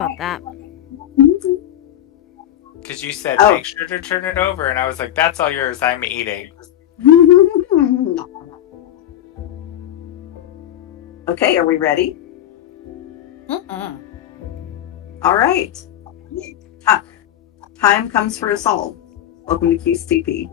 about that. Because you said, Oh. make sure to turn it over. And I was like, that's all yours. I'm eating. Okay, are we ready? Mm-mm. All right. Time comes for us all. Welcome to QCP.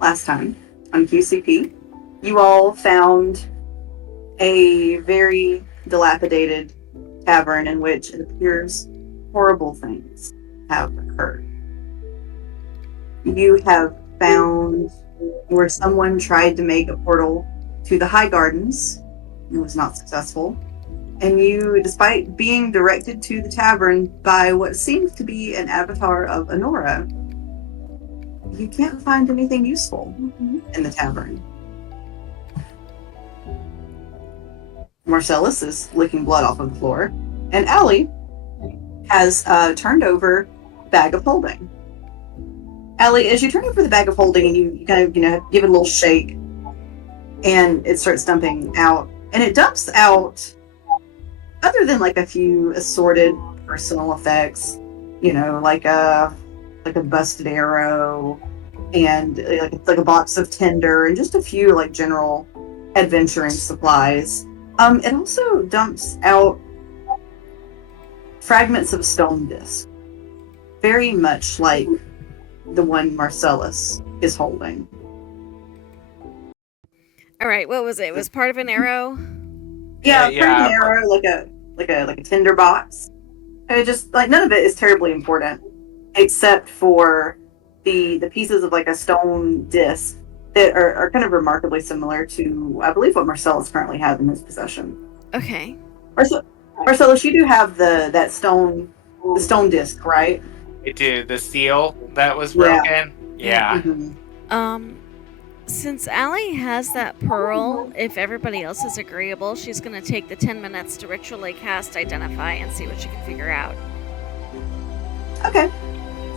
Last time on QCP, you all found a very dilapidated tavern in which it appears horrible things have occurred. You have found where someone tried to make a portal to the High Gardens. It was not successful. And you, despite being directed to the tavern by what seems to be an avatar of Honora, you can't find anything useful in the tavern. Marcellus is licking blood off of the floor, and Allie has turned over a bag of holding. Allie, as you turn over the bag of holding and you kind of, give it a little shake, and it starts dumping out, and it dumps out, other than like a few assorted personal effects, like a busted arrow, and like a box of tinder, and just a few like general adventuring supplies. It also dumps out fragments of stone disc, very much like the one Marcellus is holding. All right, what was it? It was part of an arrow. Yeah, part of an Yeah. arrow, like a tinder box. And it just like none of it is terribly important, except for the pieces of like a stone disc that are kind of remarkably similar to, I believe, what Marcellus currently has in his possession. Okay. Marcellus, you do have the stone disc, right? I do. The seal that was Yeah. broken. Yeah. Mm-hmm. Since Allie has that pearl, if everybody else is agreeable, she's gonna take the 10 minutes to ritually cast Identify and see what she can figure out. Okay.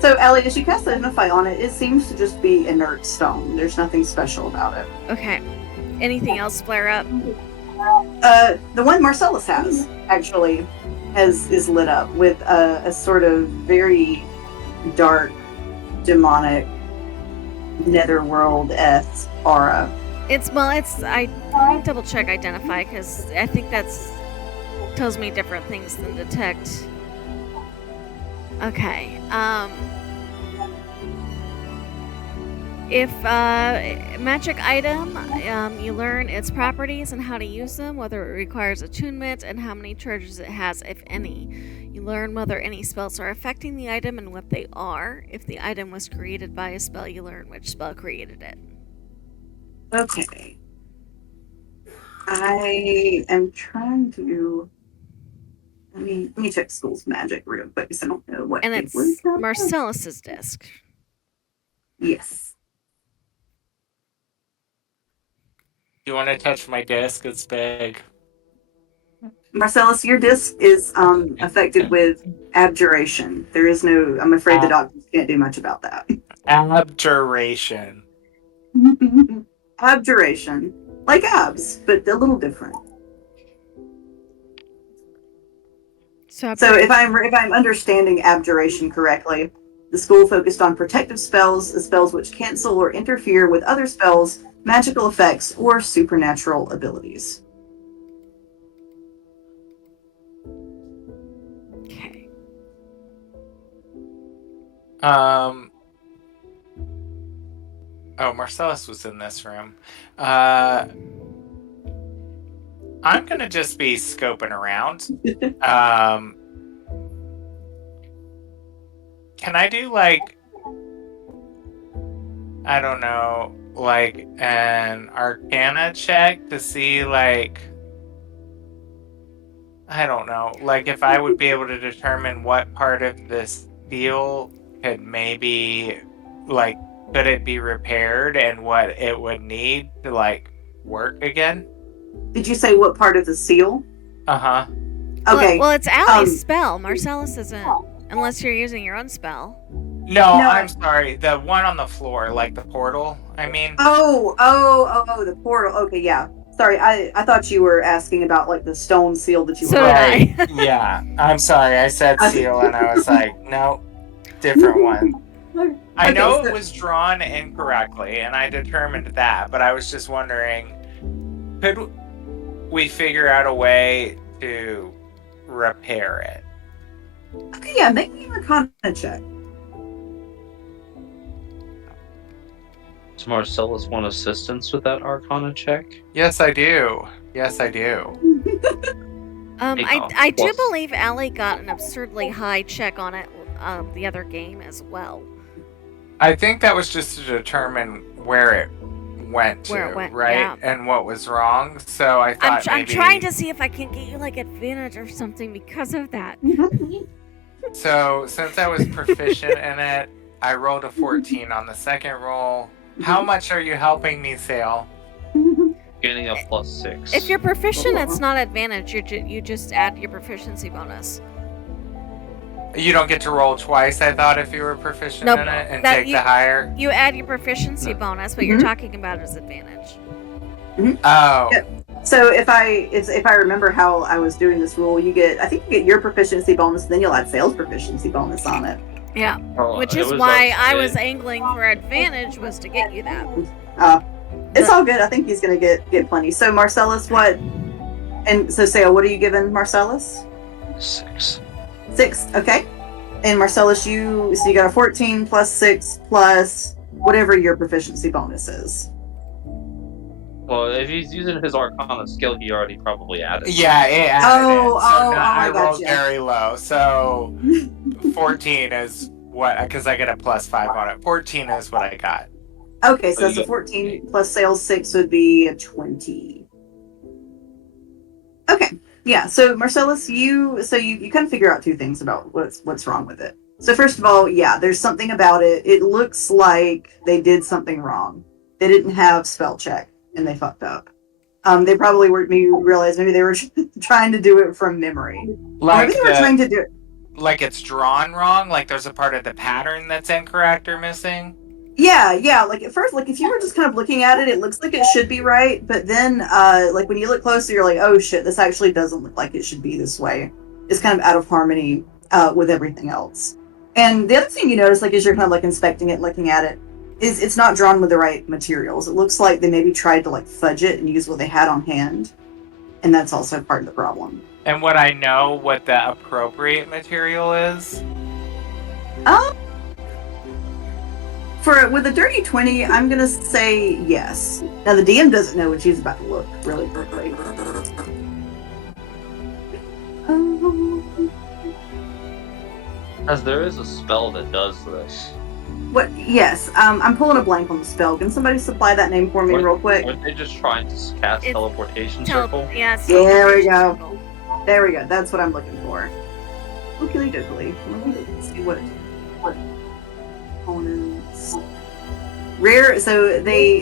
So, Ellie, as you cast Identify on it, it seems to just be inert stone. There's nothing special about it. Okay. Anything else flare up? The one Marcellus has, actually, is lit up with a sort of very dark, demonic, netherworld-esque aura. I need to double check Identify because I think that's tells me different things than Detect. Okay. If magic item, you learn its properties and how to use them, whether it requires attunement, and how many charges it has, if any. You learn whether any spells are affecting the item and what they are. If the item was created by a spell, you learn which spell created it. Okay. I am trying to. Let me check school's magic real quick because I don't know what And it it's was. Marcellus's disc. Yes. You want to touch my disc? It's big. Marcellus, your disc is affected with abjuration. There is no. I'm afraid the doctors can't do much about that. Abjuration. Abjuration, like abs, but a little different. So if I'm understanding abjuration correctly, the school focused on protective spells, the spells which cancel or interfere with other spells, magical effects, or supernatural abilities. Okay. Oh, Marcellus was in this room. I'm gonna just be scoping around. Can I do like, I don't know, like an Arcana check to see like, I don't know, like if I would be able to determine what part of this seal could maybe, like, could it be repaired and what it would need to like work again? Did you say what part of the seal? Uh-huh. Okay. Well, it's Allie's spell. Marcellus isn't, unless you're using your own spell. No, I'm sorry. The one on the floor, like the portal, I mean. Oh, the portal. Okay, yeah. Sorry, I thought you were asking about like the stone seal that you So were did I. Yeah, I'm sorry. I said seal and I was like, no, different one. I know it was drawn incorrectly and I determined that, but I was just wondering, could we figure out a way to repair it? Okay, yeah, make me an Arcana check. Does Marcellus want assistance with that Arcana check? Yes, I do. Yes, I do. I do believe Allie got an absurdly high check on it the other game as well. I think that was just to determine where it went to, right? Yeah. And what was wrong. So I thought I'm trying to see if I can get you like advantage or something because of that. So since I was proficient in it, I rolled a 14 on the second roll. How much are you helping me, Sale? Getting a +6. If you're proficient, it's not advantage. You just add your proficiency bonus. You don't get to roll twice, I thought, if you were proficient in it and take the higher. You add your proficiency bonus, but you're talking about is advantage. Oh. Yep. So if I remember how I was doing this rule, I think you get your proficiency bonus, and then you'll add sales proficiency bonus on it. Yeah, which is why I was angling for advantage, was to get you that. It's all good. I think he's gonna get plenty. So Marcellus, what? And so Sale, what are you giving Marcellus? 6. 6. Okay. And Marcellus, you got a 14 plus 6 plus whatever your proficiency bonus is. Well, if he's using his Arcana skill, he already probably added. Yeah, it added I gotcha. rolled very low. So 14 is what, because I get a +5 on it. 14 is what I got. Okay, so that's a 14 plus sales 6 would be a 20. Okay, yeah. So Marcellus, you kind of figure out two things about what's wrong with it. So first of all, yeah, there's something about it. It looks like they did something wrong. They didn't have spell check and they fucked up. They probably realized maybe they were trying to do it from memory. Like maybe they were trying to do it. Like it's drawn wrong. Like there's a part of the pattern that's incorrect or missing. Yeah. Like at first, like if you were just kind of looking at it, it looks like it should be right. But then, like when you look closer, you're like, oh shit, this actually doesn't look like it should be this way. It's kind of out of harmony with everything else. And the other thing you notice, like as you're kind of like inspecting it, looking at it, is it's not drawn with the right materials. It looks like they maybe tried to like fudge it and use what they had on hand, and that's also part of the problem. And would I know what the appropriate material is? With a dirty 20, I'm gonna say yes. Now the DM doesn't know what she's about to look really quickly. As there is a spell that does this. What? Yes. I'm pulling a blank on the spell. Can somebody supply that name for me real quick? Aren't they just trying to cast It's teleportation circle? Yeah, it's There we teleportation go. circle. There we go. That's what I'm looking for. Ookily dookily. Let me see what components. Rare. So the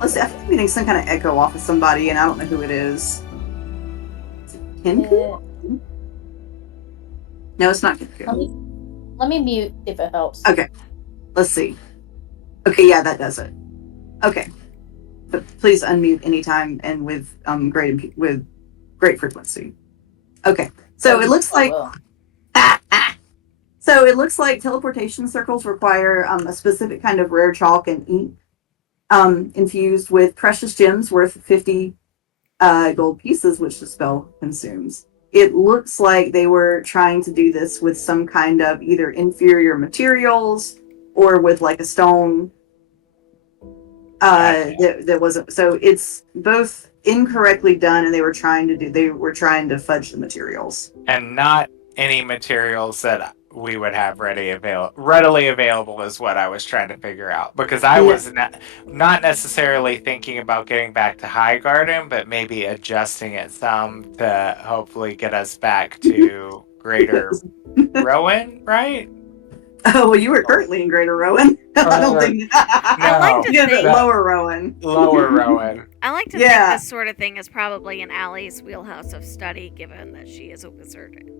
let's see. I think I'm getting some kind of echo off of somebody, and I don't know who it is. Is it Kenku? No, it's not Kenku. Let me mute if it helps. Okay. Let's see. Okay, yeah, that does it. Okay. But please unmute anytime and with great frequency. Okay. So it looks like so it looks like teleportation circles require a specific kind of rare chalk and ink infused with precious gems worth 50 gold pieces, which the spell consumes. It looks like they were trying to do this with some kind of either inferior materials or with like a stone that wasn't. So it's both incorrectly done, and they were trying to fudge the materials. And not any materials that we would have readily available is what I was trying to figure out, because I was not necessarily thinking about getting back to High Garden, but maybe adjusting it some to hopefully get us back to Greater Rowan, right? Oh, well, you were currently in Greater Rowan. I don't think. I like to think Lower Rowan. Lower Rowan. I like to think this sort of thing is probably in Allie's wheelhouse of study, given that she is a wizard.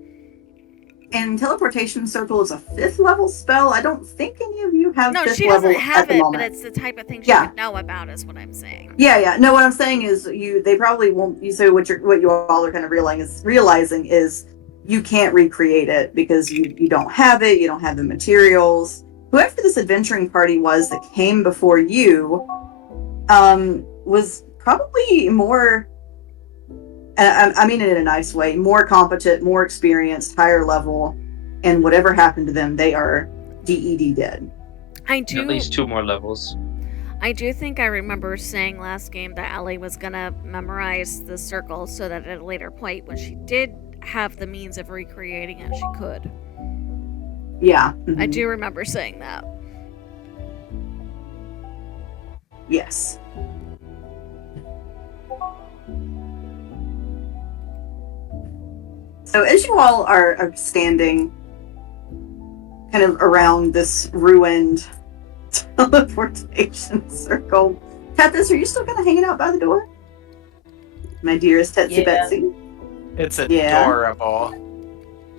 And teleportation circle is a 5th level spell. I don't think any of you have. No, 5th she level doesn't have at the it, moment. but it's the type of thing she would know about, is what I'm saying. Yeah. No, what I'm saying is they probably won't. So what you all are kind of realizing is you can't recreate it because you don't have it. You don't have the materials. Whoever this adventuring party was that came before you, was probably more. I mean it in a nice way, more competent, more experienced, higher level, and whatever happened to them, they are DED dead. At least 2 more levels. I do think I remember saying last game that Allie was gonna memorize the circle so that at a later point, when she did have the means of recreating it, she could. Yeah. I do remember saying that. Yes. So as you all are standing kind of around this ruined teleportation circle, Tethys, are you still kind of hanging out by the door? My dearest Tetsu Betsy. It's adorable.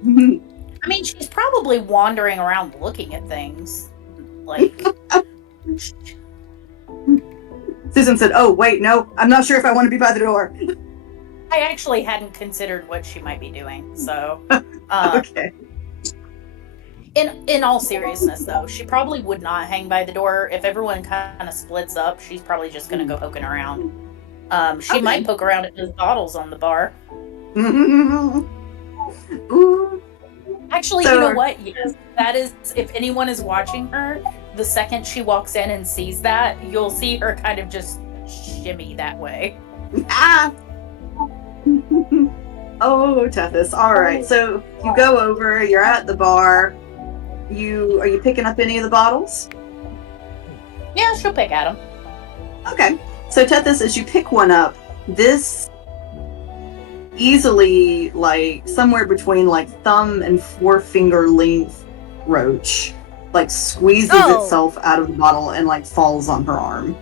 I mean, she's probably wandering around looking at things. Like... Susan said, "Oh, wait, no, I'm not sure if I want to be by the door." I actually hadn't considered what she might be doing, so... Okay. In all seriousness, though, she probably would not hang by the door. If everyone kind of splits up, she's probably just going to go poking around. She might poke around at those bottles on the bar. Ooh. Actually, you know what? Yes, that is, if anyone is watching her, the second she walks in and sees that, you'll see her kind of just shimmy that way. Ah! Oh, Tethys. All right. So you go over, you're at the bar. Are you picking up any of the bottles? Yeah, she'll pick at them. Okay. So Tethys, as you pick one up, this easily, like, somewhere between, like, thumb and forefinger length roach, like, squeezes itself out of the bottle and, like, falls on her arm.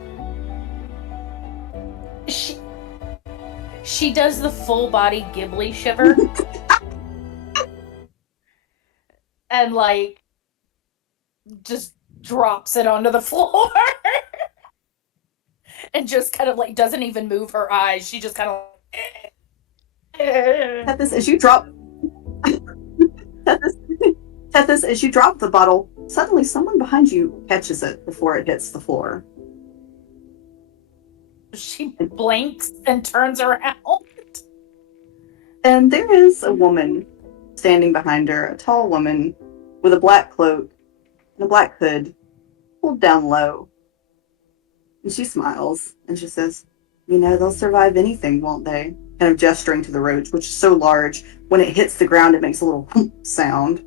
She does the full body Ghibli shiver. And, like, just drops it onto the floor. And just kind of, like, doesn't even move her eyes. She just kind of... Tethys, as you drop... Tethys, as you drop the bottle, suddenly someone behind you catches it before it hits the floor. She blinks and turns around. And there is a woman standing behind her, a tall woman with a black cloak and a black hood pulled down low. And she smiles and she says, "You know, they'll survive anything, won't they?" Kind of gesturing to the roach, which is so large, when it hits the ground, it makes a little sound.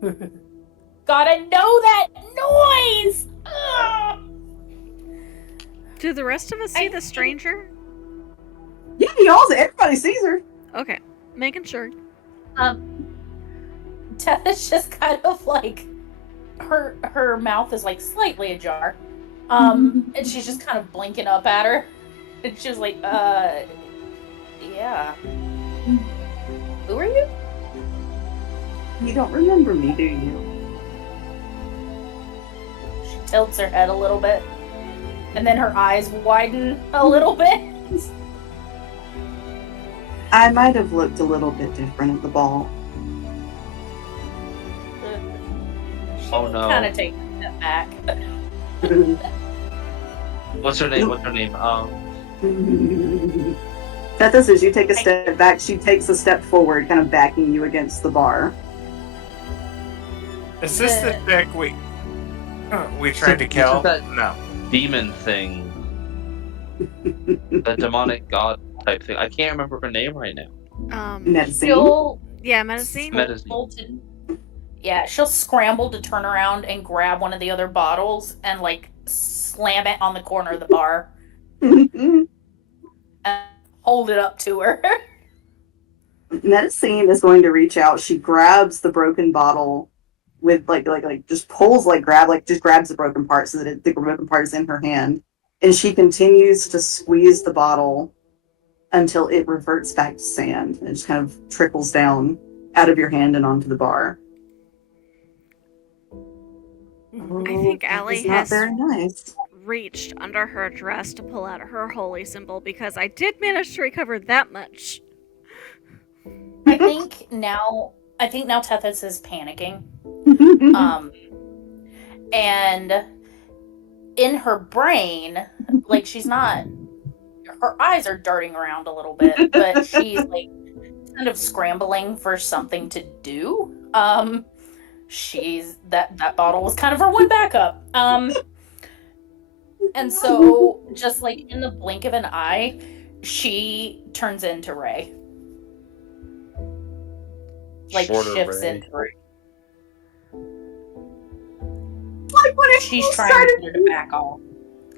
Go gotta know that noise! Ugh. Do the rest of us see the stranger? Yeah, everybody sees her. Okay, making sure. Teth's just kind of like her mouth is like slightly ajar. And she's just kind of blinking up at her. And she's like, yeah. Who are you? You don't remember me, do you? She tilts her head a little bit. And then her eyes widen a little bit. I might have looked a little bit different at the ball. Oh no. Kind of take a step back. What's her name? Tethys, as you take a step back, she takes a step forward, kind of backing you against the bar. Is this the chick we tried to kill? That No. demon thing. The demonic god type thing. I can't remember her name right now. Medicine. Medicine. Yeah, she'll scramble to turn around and grab one of the other bottles and like slam it on the corner of the bar and hold it up to her. Medicine is going to reach out. She grabs the broken bottle with just pulls just grabs the broken part so that the broken part is in her hand, and she continues to squeeze the bottle until it reverts back to sand and just kind of trickles down out of your hand and onto the bar. I think Allie has very nice. reached under her dress to pull out her holy symbol because I did manage to recover that much. I think now Tethys is panicking. And in her brain, like her eyes are darting around a little bit, but she's like kind of scrambling for something to do. That bottle was kind of her one backup. And so just like in the blink of an eye, she turns into Ray. Like shifts into Ray. Like when she's trying to get her to back off.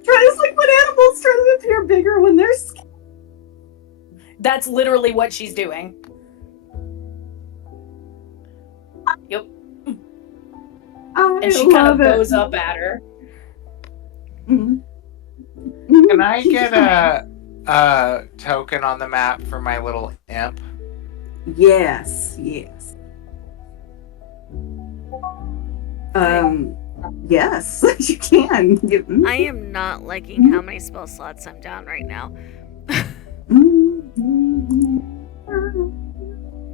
It's like when animals try to appear bigger when they're scared. That's literally what she's doing. Yep. And she kind of goes up at her. Can I get a token on the map for my little imp? Yes. Yes, you can. I am not liking how many spell slots I'm down right now.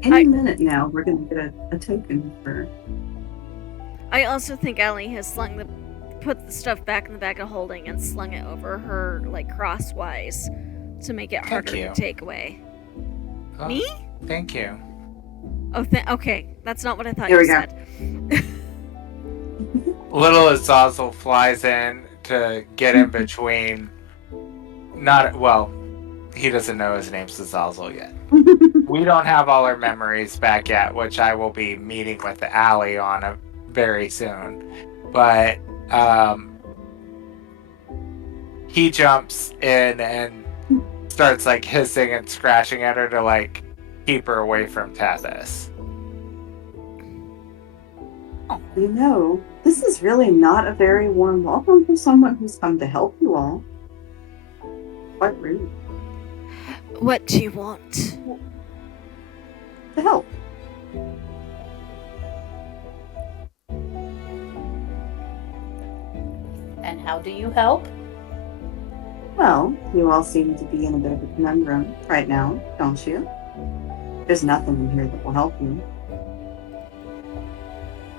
Any minute now, we're going to get a token for... I also think Allie has put the stuff back in the bag of holding and slung it over her, like, crosswise to make it harder to take away. Oh, Me? Thank you. Oh, okay. That's not what I thought you said. Little Azazel flies in to get in between. He doesn't know his name's Azazel yet. We don't have all our memories back yet, which I will be meeting with Allie on very soon. But he jumps in and starts like hissing and scratching at her to like keep her away from Tethys. This is really not a very warm welcome for someone who's come to help you all. Quite rude. What do you want? To help. And how do you help? Well, you all seem to be in a bit of a conundrum right now, don't you? There's nothing in here that will help you.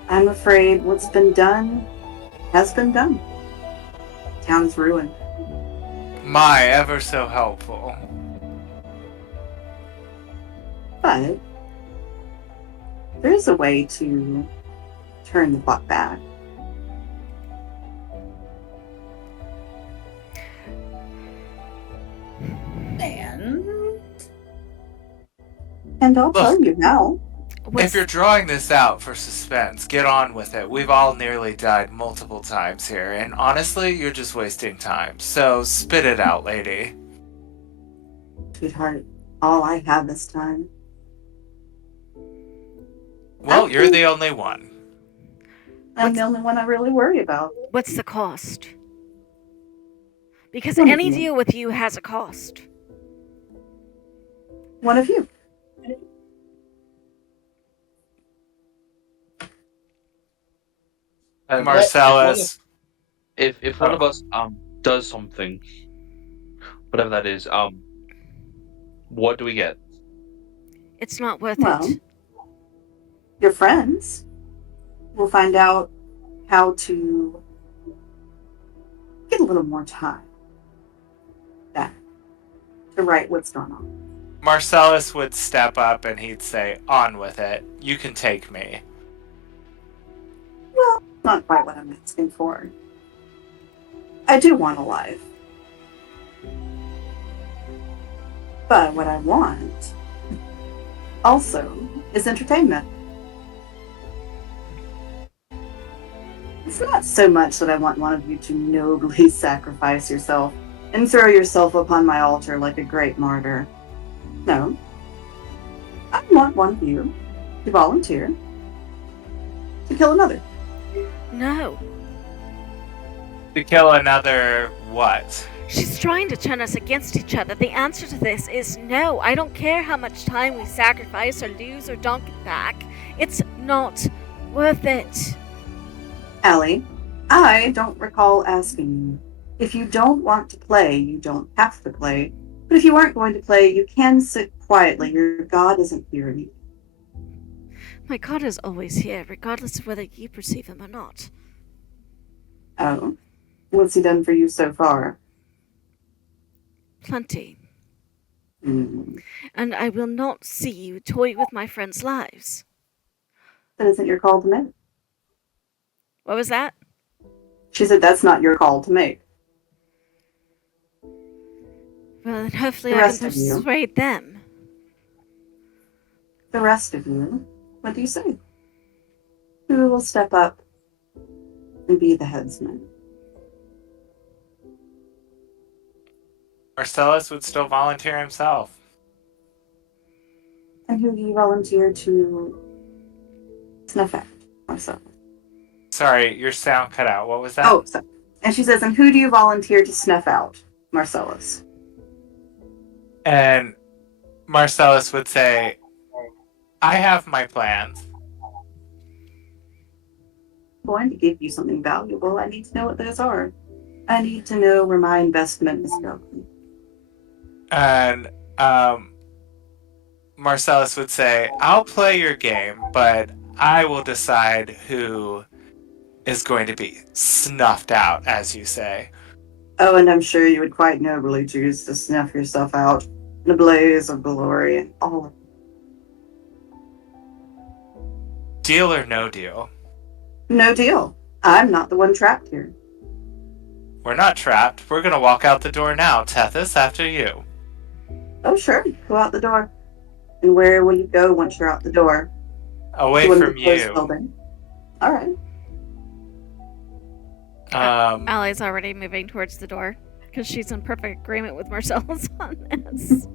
I'm afraid what's been done has been done. Town is ruined. My, ever so helpful. But there is a way to turn the clock back. And I'll tell you now. If you're drawing this out for suspense, get on with it. We've all nearly died multiple times here, and honestly, you're just wasting time. So spit it out, lady. Sweetheart, all I have is time. Well, you're the only one. I'm the only one I really worry about. What's the cost? Because One of any you. deal with you has a cost. One of you. And Marcellus. If one of us does something, whatever that is, what do we get? It's not worth Well, it. your friends will find out how to get a little more time back to write what's going on. Marcellus would step up and he'd say, on with it. You can take me. Well, not quite what I'm asking for. I do want a life. But what I want also is entertainment. It's not so much that I want one of you to nobly sacrifice yourself and throw yourself upon my altar like a great martyr. No. I want one of you to volunteer to kill another. No. To kill another what? She's trying to turn us against each other. The answer to this is no. I don't care how much time we sacrifice or lose or don't get back. It's not worth it. Allie, I don't recall asking you. If you don't want to play, you don't have to play. But if you aren't going to play, you can sit quietly. Your God isn't hearing you. My God is always here, regardless of whether you perceive him or not. Oh, what's he done for you so far? Plenty. Hmm. And I will not see you toy with my friends' lives. That isn't your call to make. What was that? She said that's not your call to make. Well, then hopefully The I can rest of you. persuade them. The rest of you, what do you say? Who will step up and be the headsman? Marcellus would still volunteer himself. And who do you volunteer to snuff out? Myself. Sorry, your sound cut out. What was that? Oh, sorry. And she says, and who do you volunteer to snuff out? Marcellus. And Marcellus would say, I have my plans. I'm going to give you something valuable. I need to know what those are. I need to know where my investment is going. And Marcellus would say, I'll play your game, but I will decide who is going to be snuffed out, as you say. Oh, and I'm sure you would quite nobly choose to snuff yourself out in a blaze of glory and all of it. Deal or no deal? No deal. I'm not the one trapped here. We're not trapped. We're going to walk out the door now. Tethys, after you. Oh, sure. Go out the door. And where will you go once you're out the door? Away To one of from the closed you. building. All right. Allie's already moving towards the door because she's in perfect agreement with Marcellus on this.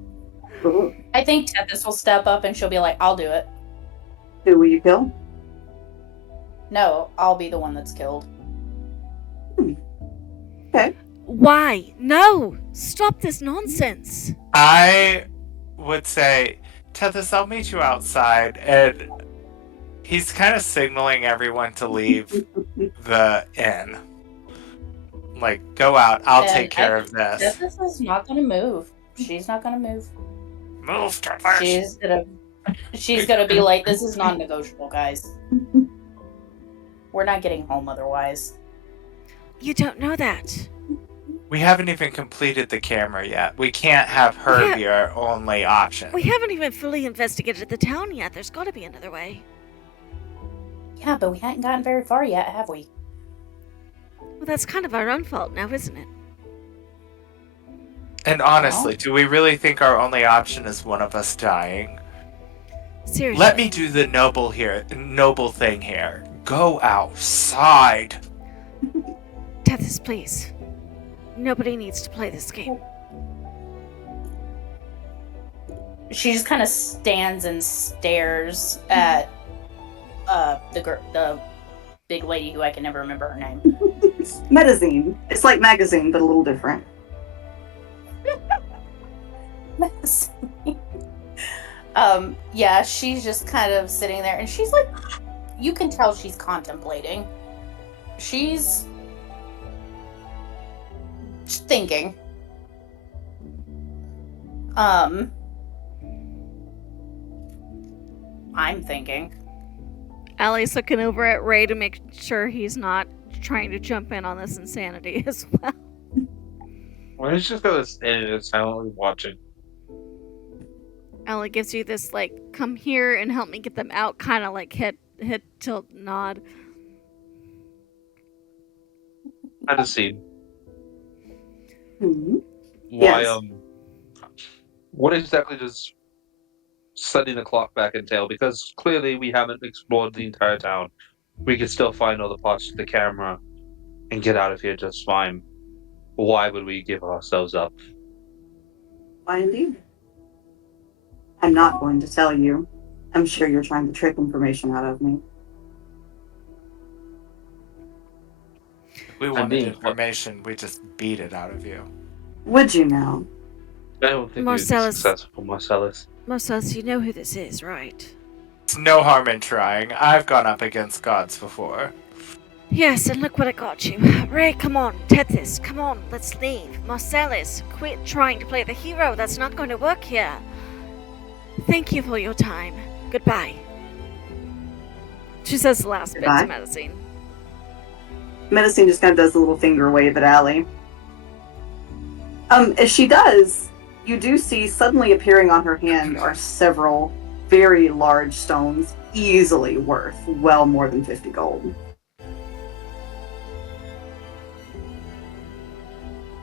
Cool. I think Tethys will step up and she'll be like, I'll do it. Who will you kill? No, I'll be the one that's killed. Okay. Why? No! Stop this nonsense. I would say, Tethys, I'll meet you outside. And he's kind of signaling everyone to leave the inn. Like, go out. I'll And take care of this. Tethys is not gonna move. She's not gonna move. Move, Tethys. She's gonna be like, this is non-negotiable, guys. We're not getting home otherwise. You don't know that. We haven't even completed the camera yet. We can't have her be our only option. We haven't even fully investigated the town yet. There's got to be another way. Yeah, but we hadn't gotten very far yet, have we? Well, that's kind of our own fault now, isn't it? And honestly, do we really think our only option is one of us dying? Seriously. Let me do the noble thing here. Go outside. Tethys, please. Nobody needs to play this game. She just kind of stands and stares at the big lady who I can never remember her name. Medicine. It's like magazine, but a little different. Yeah, she's just kind of sitting there, and she's like, you can tell she's contemplating. She's thinking. I'm thinking. Allie's looking over at Ray to make sure he's not trying to jump in on this insanity as well. Why is just gonna stand there silently watching? Allie gives you this, like, come here and help me get them out, kind of like head tilt nod. Had a scene. Mm-hmm. Why, Yes. What exactly does setting the clock back entail? Because clearly we haven't explored the entire town. We could still find all the parts to the camera and get out of here just fine. Why would we give ourselves up? Why indeed? I'm not going to tell you. I'm sure you're trying to trick information out of me. If we wanted information, we just beat it out of you. Would you now? I don't think we'd be Marcellus. successful, Marcellus. Marcellus, you know who this is, right? It's no harm in trying. I've gone up against gods before. Yes, and look what I got you. Ray, come on. Tethys, come on. Let's leave. Marcellus, quit trying to play the hero. That's not going to work here. Thank you for your time. Goodbye. She says the last bit Goodbye. to Medicine. Medicine just kind of does a little finger wave at Allie. As she does, you do see suddenly appearing on her hand are several very large stones, easily worth well more than 50 gold.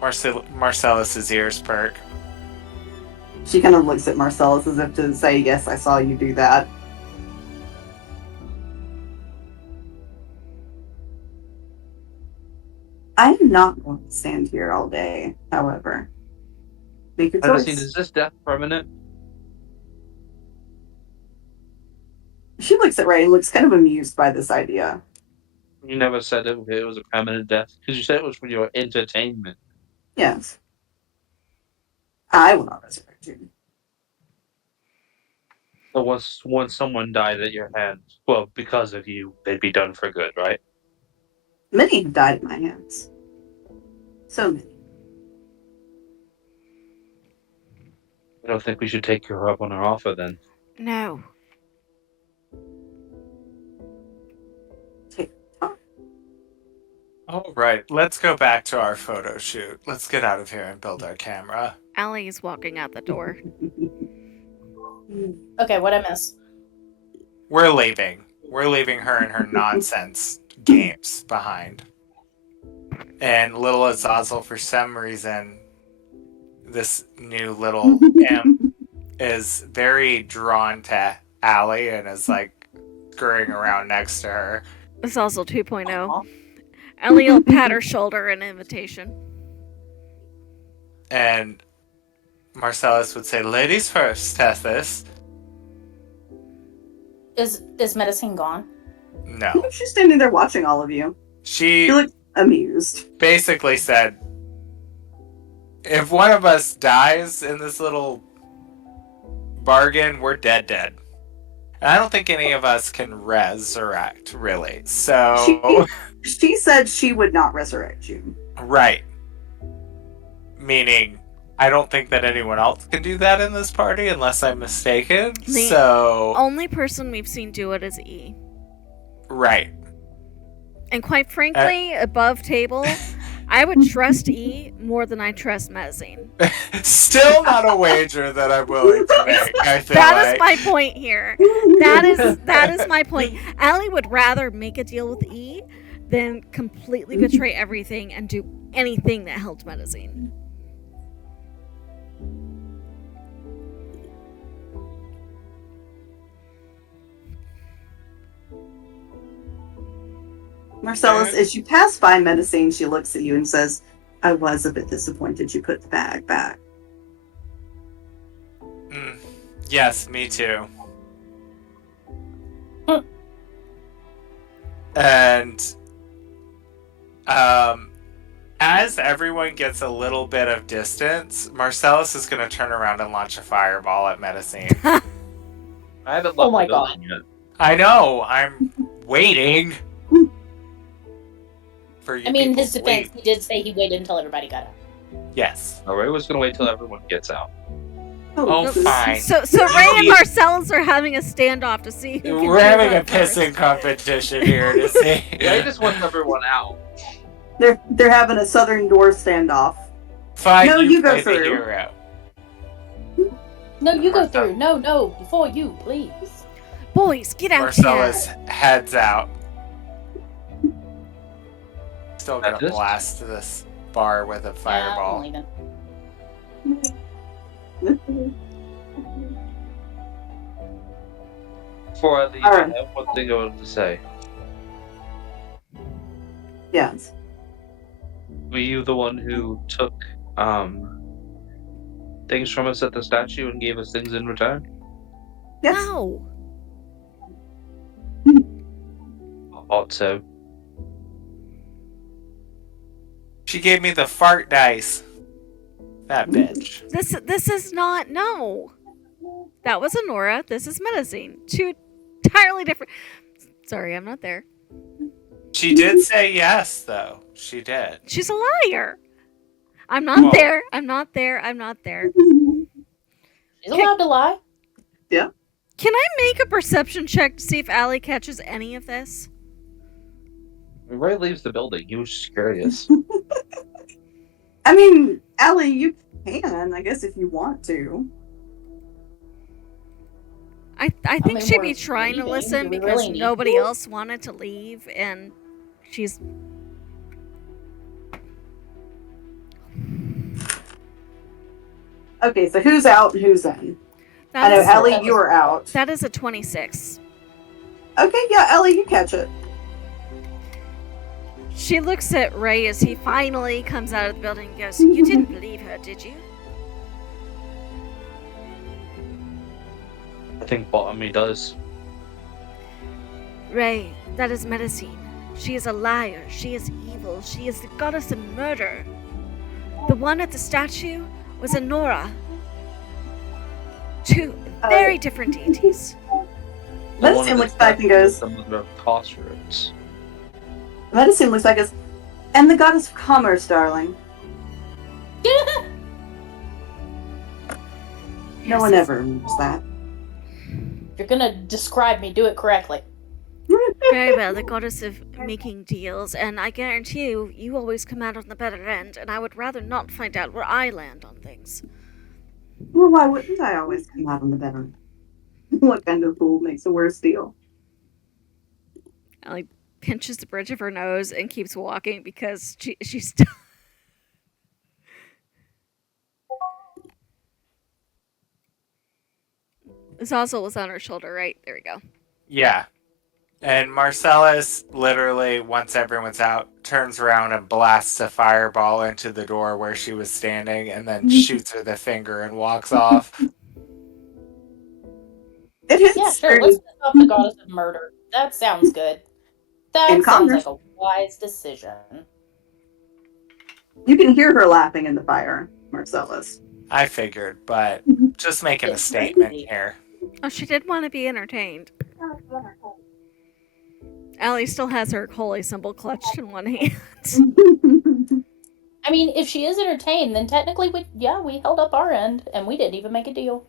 Marcellus's ears perk. She kind of looks at Marcellus as if to say, yes, I saw you do that. I'm not going to stand here all day, however. Make your choice. Is this death permanent? She looks at Ray and looks kind of amused by this idea. You never said it was a permanent death. Because you said it was for your entertainment. Yes. I will not resurrect you. So once someone died at your hands, well, because of you, they'd be done for good, right? Many have died at my hands. So many. I don't think we should take her up on her offer then. No. All right, let's go back to our photo shoot. Let's get out of here and build our camera. Allie is walking out the door. Okay, what I miss? We're leaving. We're leaving her and her nonsense games behind. And little Azazel, for some reason, this new little imp is very drawn to Allie and is like scurrying around next to her. Azazel 2.0. Allie will pat her shoulder in invitation. And Marcellus would say, "Ladies first, Tethys." Is Medicine gone? No. She's standing there watching all of you. She She looks amused. basically said, if one of us dies in this little bargain, we're dead. And I don't think any of us can resurrect, really. So... She said she would not resurrect you. Right. Meaning, I don't think that anyone else can do that in this party, unless I'm mistaken. The only person we've seen do it is E. Right. And quite frankly, above table, I would trust E more than I trust Medicine. Still not a wager that I'm willing to make, I feel That is my point here. That is my point. Allie would rather make a deal with E than completely betray everything and do anything that helped Medicine. Marcellus, as you pass by Medicine, she looks at you and says, I was a bit disappointed you put the bag back. Yes, me too. And as everyone gets a little bit of distance, Marcellus is going to turn around and launch a fireball at Medicine. I haven't left the building yet. I know. I'm waiting for you. I mean, in his people to defense, leave. he did say he waited until everybody got out. Yes. No, Ray was going to wait till everyone gets out. Oh, fine. So Ray and Marcellus are having a standoff to see who can We're having a run first. pissing competition here to see. Ray just wants everyone out. They're having a southern door standoff. Fine, No, you go play the through. hero. No, you go through. No, before you, please. Boys, get out Marcellus here. heads out. Still gonna That's it? blast this bar with a fireball. Yeah, Before I leave, Alright. I have one thing I wanted to say. Yes. Were you the one who took things from us at the statue and gave us things in return? Yes. No. I thought so. She gave me the fart dice. That bitch. This is not, no. That was Honora. This is Medicine. Two entirely different. Sorry, I'm not there. She did say yes, though. She did. She's a liar. I'm not Well- there. I'm not there. I'm not there. She's allowed to lie. Can I make a perception check to see if Allie catches any of this? When Ray leaves the building, he was just curious. I mean, Ellie, you can, I guess, if you want to. I think mean, she'd we're be trying to leaving. listen Do we because really need nobody to? else wanted to leave, and she's. Okay, so who's out and who's in? I That know, is, Ellie, you're out. that is a 26. Okay, yeah, Ellie, you catch it. She looks at Ray as he finally comes out of the building and goes, "You didn't believe her, did you?" I think Bottomy does. Ray, that is Medicine. She is a liar. She is evil. She is the goddess of murder. The one at the statue was Honora. Two very different deities. The one Medicine in the looks back and goes, the mother of crossroads. Medicine looks back and goes, and the goddess of commerce, darling. No one ever remembers that. If you're gonna describe me, do it correctly. Very well, the goddess of making deals, and I guarantee you, you always come out on the better end, and I would rather not find out where I land on things. Well, why wouldn't I always come out on the better? What kind of fool makes a worse deal? Allie pinches the bridge of her nose and keeps walking because she's still. Zazzle was on her shoulder, right? There we go. Yeah. And Marcellus literally, once everyone's out, turns around and blasts a fireball into the door where she was standing and then shoots her the finger and walks off. It hits Yeah, sure. Let's piss off the goddess of murder. That sounds good. That In sounds commerce. like a wise decision. You can hear her laughing in the fire, Marcellus. I figured, but just making a It's statement crazy. here. Oh, she did want to be entertained. Allie still has her holy symbol clutched in one hand. I mean, if she is entertained, then technically, we held up our end, and we didn't even make a deal.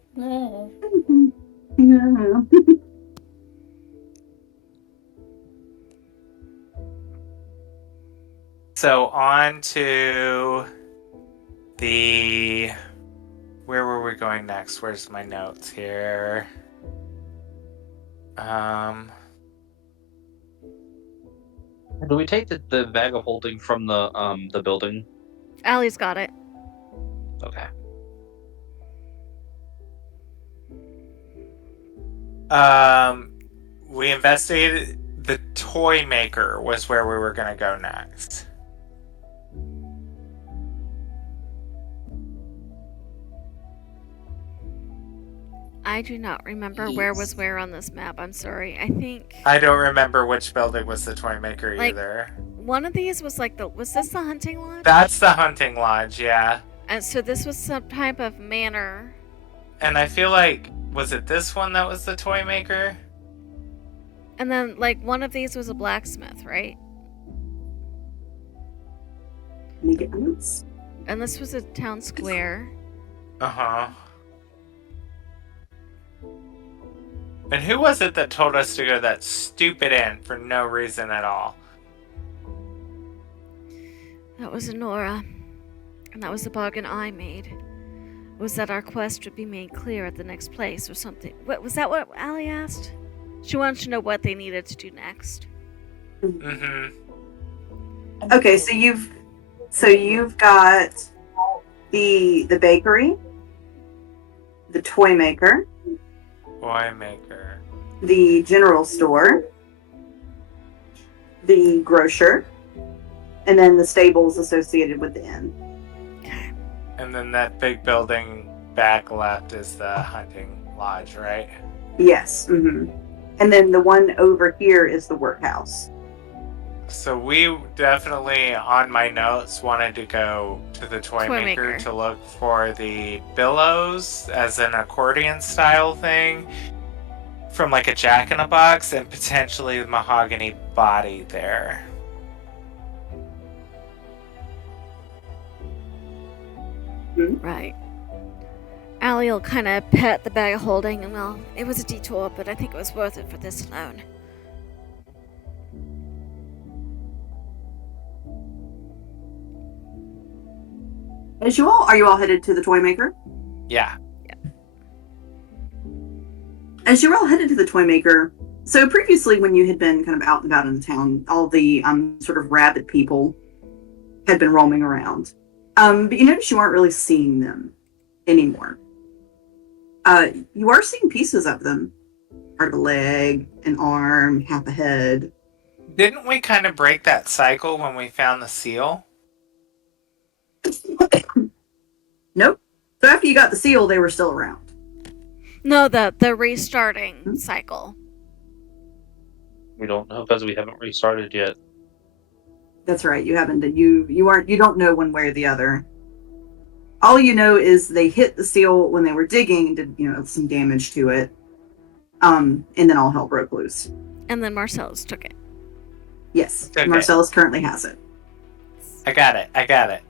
So on to the... Where were we going next? Where's my notes here? Do we take the bag of holding from the building? Allie's got it. Okay. We investigated the toy maker was where we were going to go next. I do not remember where was where on this map. I'm sorry. I think I don't remember which building was the toy maker Like- either. one of these was like was this the hunting lodge? That's the hunting lodge, yeah. And so this was some type of manor. And I feel like, was it this one that was the toy maker? And then like one of these was a blacksmith, right? Let me get my notes. And this was a town square. Uh-huh. And who was it that told us to go that stupid inn for no reason at all? That was Honora. And that was the bargain I made. Was that our quest would be made clear at the next place or something. What was that what Allie asked? She wanted to know what they needed to do next. Mm-hmm. Okay, so you've got the bakery, the toy maker, Toy maker. the general store, the grocer, and then the stables associated with the inn. And then that big building back left is the hunting lodge, right? Yes. Mm-hmm. And then the one over here is the workhouse. So we definitely, on my notes, wanted to go to the toy maker to look for the billows as an accordion style thing from like a jack-in-a-box and potentially the mahogany body there. Right. Allie will kind of pet the bag of holding, and well, it was a detour, but I think it was worth it for this alone. Are you all headed to the toy maker? Yeah. As you're all headed to the toy maker, so previously when you had been kind of out and about in the town, all the sort of rabid people had been roaming around. But you notice you aren't really seeing them anymore. You are seeing pieces of them. Part of a leg, an arm, half a head. Didn't we kind of break that cycle when we found the seal? Nope. So after you got the seal, they were still around. No, the restarting cycle. We don't know because we haven't restarted yet. That's right. You haven't. You don't know one way or the other. All you know is they hit the seal when they were digging and did some damage to it. And then all hell broke loose. And then Marcellus took it. Yes, Okay. Marcellus currently has it. I got it.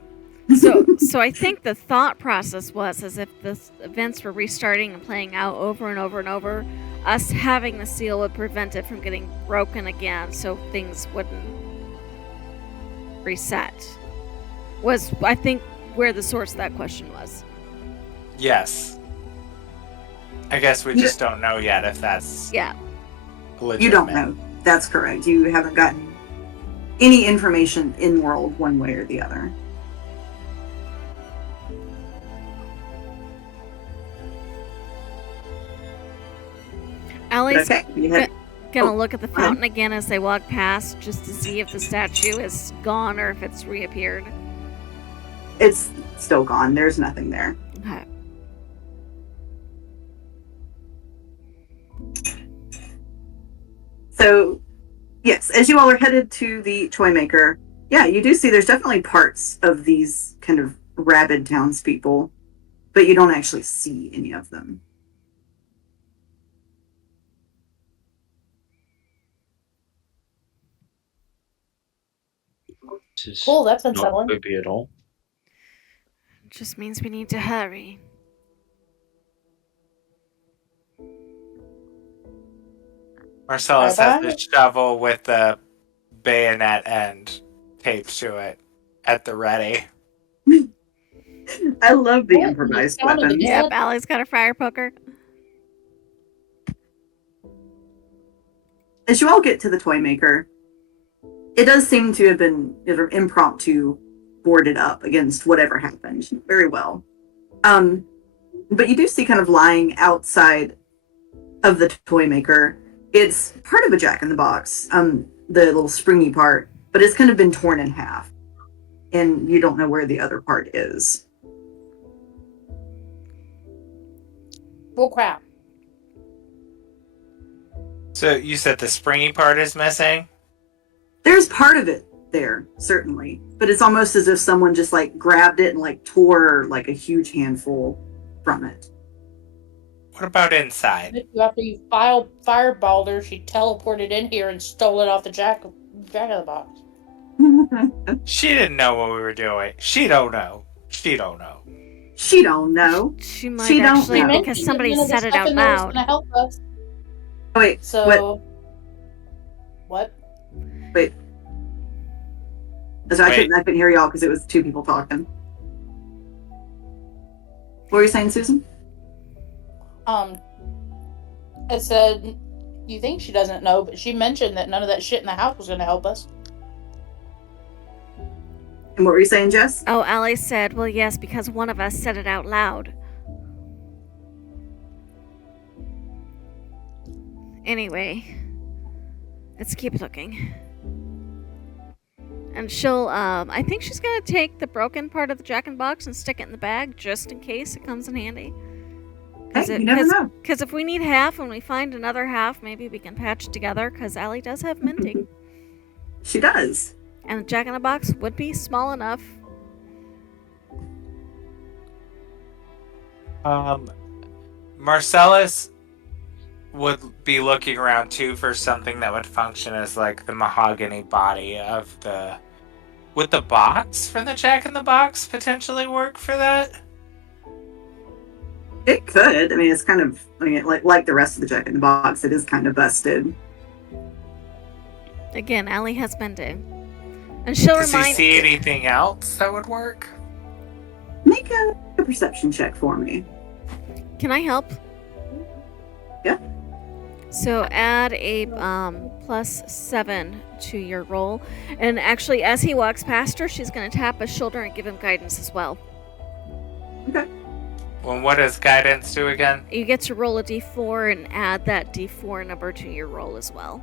So I think the thought process was as if the events were restarting and playing out over and over and over, us having the seal would prevent it from getting broken again, so things wouldn't reset. Was I think where the source of that question was. Yes. I guess we just don't know yet if that's legitimate. You don't know. That's correct. You haven't gotten any information in world one way or the other. Allie's Okay. gonna look at the fountain again as they walk past, just to see if the statue is gone or if it's reappeared. It's still gone. There's nothing there. Okay. So, yes, as you all are headed to the toy maker, yeah, you do see there's definitely parts of these kind of rabid townspeople, but you don't actually see any of them. Cool, that's Not unsettling. creepy at all. Just means we need to hurry. Marcellus has Bye-bye. the shovel with the bayonet end taped to it at the ready. I love the What? improvised You sounded weapons. Yeah. Yep, Allie's got a fire poker. As you all get to the toy maker, it does seem to have been sort of impromptu boarded up against whatever happened very well. But you do see kind of lying outside of the toy maker It's part of a jack-in-the-box, the little springy part, but it's kind of been torn in half. And you don't know where the other part is. Well, crap. So you said the springy part is missing? There's part of it there, certainly. But it's almost as if someone just like grabbed it and like tore like a huge handful from it. What about inside? After you fireballed her, she teleported in here and stole it off the jack of the box. She didn't know what we were doing. She don't know. She don't know. She don't know. She might She don't actually know. because somebody None of the said it stuff out in there was loud. gonna help us. Oh, wait, So what? wait. So I Wait. couldn't hear y'all because it was two people talking. What were you saying, Susan? I said, you think she doesn't know, but she mentioned that none of that shit in the house was gonna help us. And what were you saying, Jess? Oh, Allie said, well, yes, because one of us said it out loud. Anyway, let's keep looking. And she'll, I think she's gonna take the broken part of the jack-in-box and stick it in the bag just in case it comes in handy. Hey, you never know. Because if we need half and we find another half, maybe we can patch it together, because Allie does have minting. She does. And the jack-in-the-box would be small enough. Marcellus would be looking around too for something that would function as like the mahogany body of the. Would the box for the Jack-in-the-Box potentially work for that? It could. I mean, it's kind of like the rest of the jack-in-the-box. It is kind of busted. Again, Allie has minting. And she'll Does he remind. see anything else that would work? Make a perception check for me. Can I help? Yeah. So add a +7 to your roll. And actually, as he walks past her, she's going to tap his shoulder and give him guidance as well. Okay. Well, what does guidance do again? You get to roll a d4 and add that d4 number to your roll as well.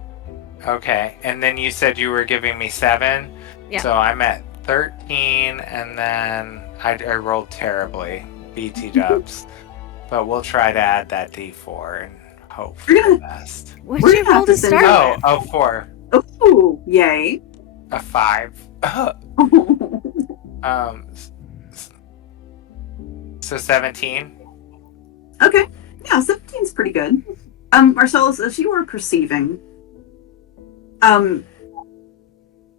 Okay, and then you said you were giving me 7? Yeah. So I'm at 13, and then I rolled terribly. BT dubs. But we'll try to add that d4 and hope for the best. What'd We're you gonna roll have to to send start with? Oh, 4. Oh, yay. A 5. So 17. Okay. Yeah, 17's pretty good. Marcellus, as you are perceiving,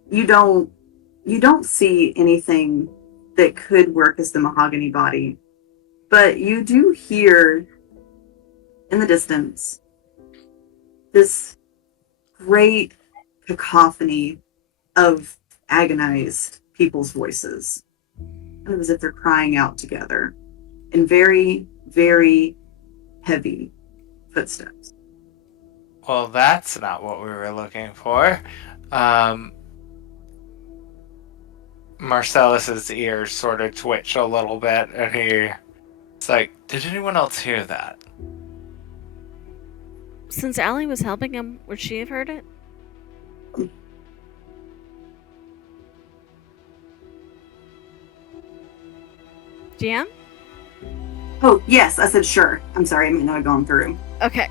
you don't see anything that could work as the mahogany body, but you do hear in the distance this great cacophony of agonized people's voices, kind of as if they're crying out together in very, very heavy footsteps. Well, that's not what we were looking for. Marcellus's ears sort of twitch a little bit, and it's like, did anyone else hear that? Since Allie was helping him, would she have heard it? GM? Oh, yes, I said sure. I'm sorry, I may not have gone through. Okay.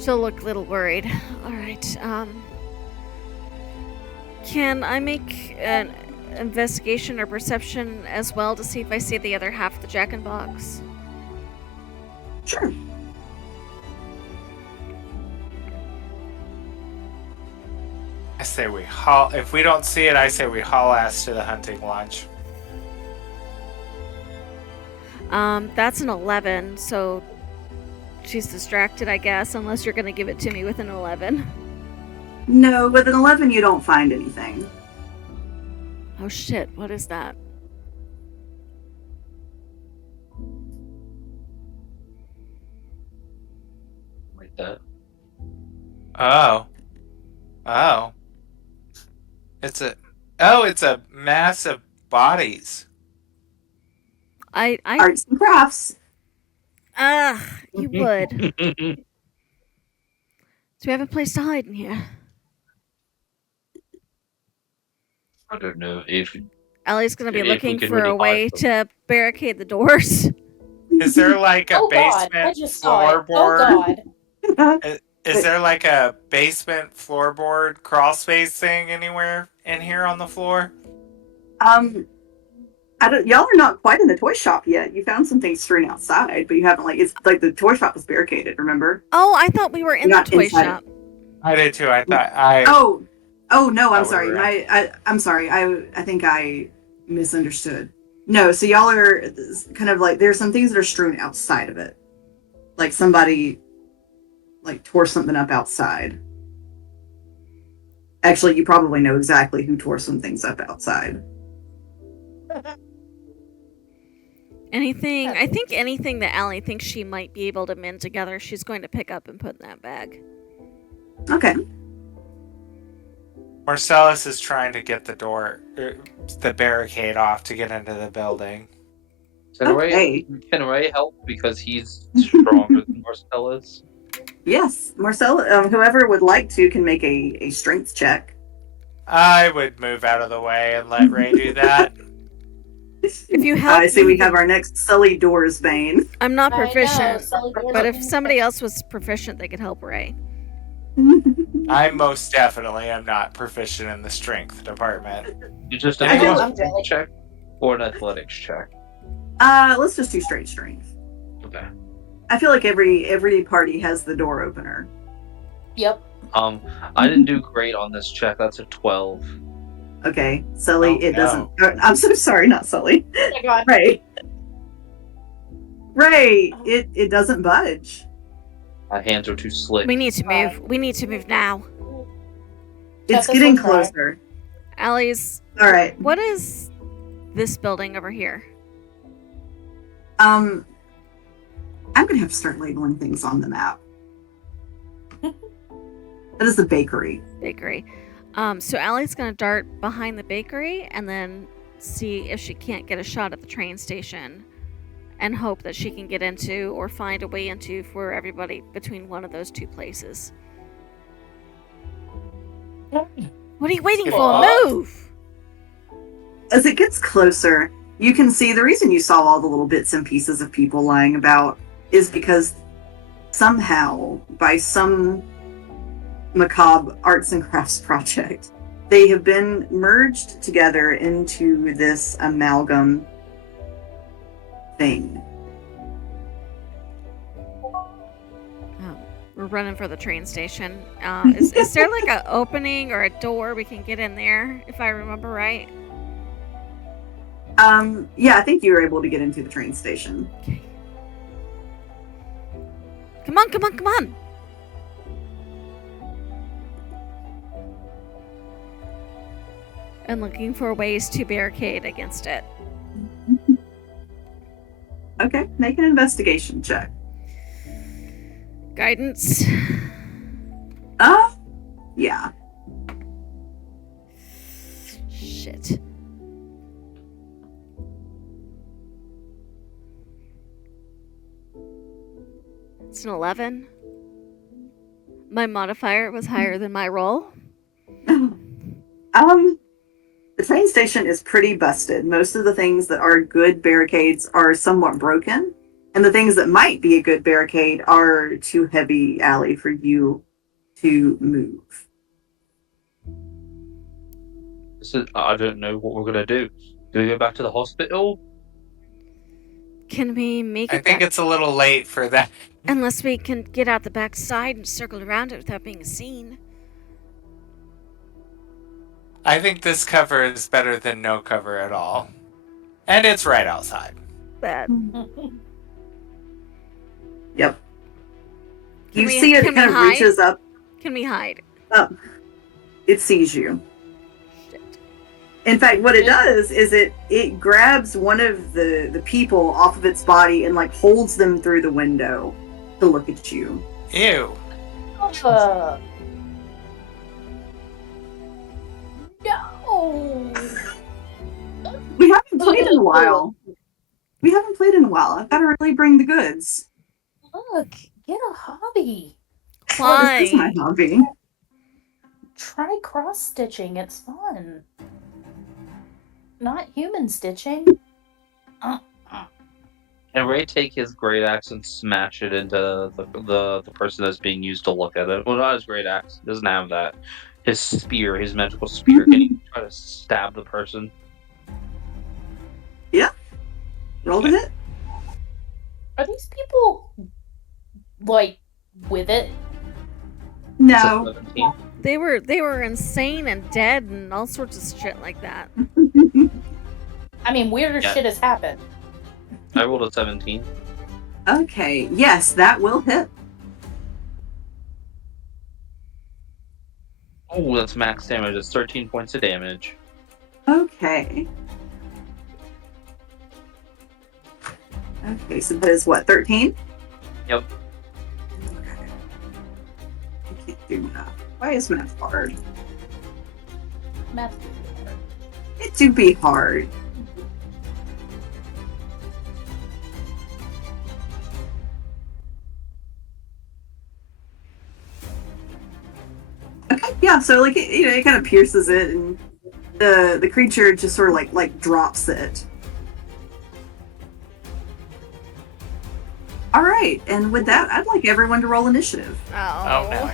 She'll look a little worried. Alright, can I make an investigation or perception as well to see if I see the other half of the jack-in-box? Sure. I say we haul. If we don't see it, I say we haul ass to the hunting lodge. That's an 11, so she's distracted, I guess, unless you're gonna give it to me with an 11. No, with an 11 you don't find anything. Oh shit, what is that? Like that. Oh. It's a mass of bodies. Arts and crafts. You would. Do we have a place to hide in here? I don't know if Ellie's gonna be If we looking can for really a way hide to barricade the doors. Is there like a Oh God! I basement just saw it. Oh floorboard? God! Is there like a basement floorboard crawl space thing anywhere in here on the floor? I don't. Y'all are not quite in the toy shop yet. You found some things strewn outside, but you haven't it's like the toy shop was barricaded. Remember? Oh, I thought we were in You're the not toy inside shop. I did too. I thought Oh no, I'm thought we sorry. were in. I'm sorry. I think I misunderstood. No, so y'all are kind of like there's some things that are strewn outside of it. Like somebody tore something up outside. Actually, you probably know exactly who tore some things up outside. I think anything that Allie thinks she might be able to mend together, she's going to pick up and put in that bag. Okay. Marcellus is trying to get the barricade off to get into the building. Can Ray help because he's stronger than Marcellus? Yes, Marcel. Whoever would like to can make a strength check. I would move out of the way and let Ray do that. If you help, I see we have our next Sully Doors Bane. I'm not I know, proficient, Sully Doors but are if somebody else was proficient, they could help Ray. I most definitely am not proficient in the strength department. You just I do do, a I'm strength really- check or an athletics check. Let's just do straight strength. Okay. I feel like every party has the door opener. Yep. I didn't do great on this check. That's a 12. Okay, Sully, Oh, it no. doesn't. I'm so sorry, not Sully. Oh my God. Ray. Ray, it doesn't budge. My hands are too slick. We need to move. We need to move now. It's this getting one try. closer. Allie's. All right. What is this building over here? I'm gonna have to start labeling things on the map. That is the bakery. Bakery. So Allie's gonna dart behind the bakery and then see if she can't get a shot at the train station, and hope that she can get into or find a way into for everybody between one of those two places. What are you waiting for? What? Move! As it gets closer, you can see the reason you saw all the little bits and pieces of people lying about is because somehow, by some macabre arts and crafts project, they have been merged together into this amalgam thing. Oh, we're running for the train station. Is there like an opening or a door we can get in there, if I remember right? Yeah, I think you were able to get into the train station. Okay. Come on, come on, come on! And looking for ways to barricade against it. Okay, make an investigation check. Guidance. Yeah. Shit. It's an 11. My modifier was higher than my roll. The train station is pretty busted. Most of the things that are good barricades are somewhat broken, and the things that might be a good barricade are too heavy, Allie, for you to move. I don't know what we're gonna do. Do we go back to the hospital? Can we make I it think back? it's a little late for that. Unless we can get out the back side and circle around it without being seen. I think this cover is better than no cover at all. And it's right outside. That. Yep. Can You we- see it can we kind of hide? reaches up. Can we hide? It sees you. Shit. In fact, what it does is it grabs one of the people off of its body and holds them through the window to look at you. Ew. No. We haven't played in a while. I've got to really bring the goods. Look, get a hobby. Well, this is my Why? hobby. Try cross stitching. It's fun. Not human stitching. And Ray take his great axe and smash it into the person that's being used to look at it. Well, not his great axe. He doesn't have that. His spear, his magical spear. Can he try to stab the person? Yeah. Roll to hit. Are these people like with it? No. 17. They were insane and dead and all sorts of shit like that. I mean, weirder Yeah. shit has happened. I rolled a 17. Okay. Yes, that will hit. Oh, that's max damage. It's 13 points of damage. Okay. Okay, so that is what, 13? Yep. Okay. I can't do math. Why is math hard? Math. It do be hard. Okay, yeah, so like it kind of pierces it, and the creature just sort of like drops it. All right, and with that, I'd like everyone to roll initiative. Oh. no.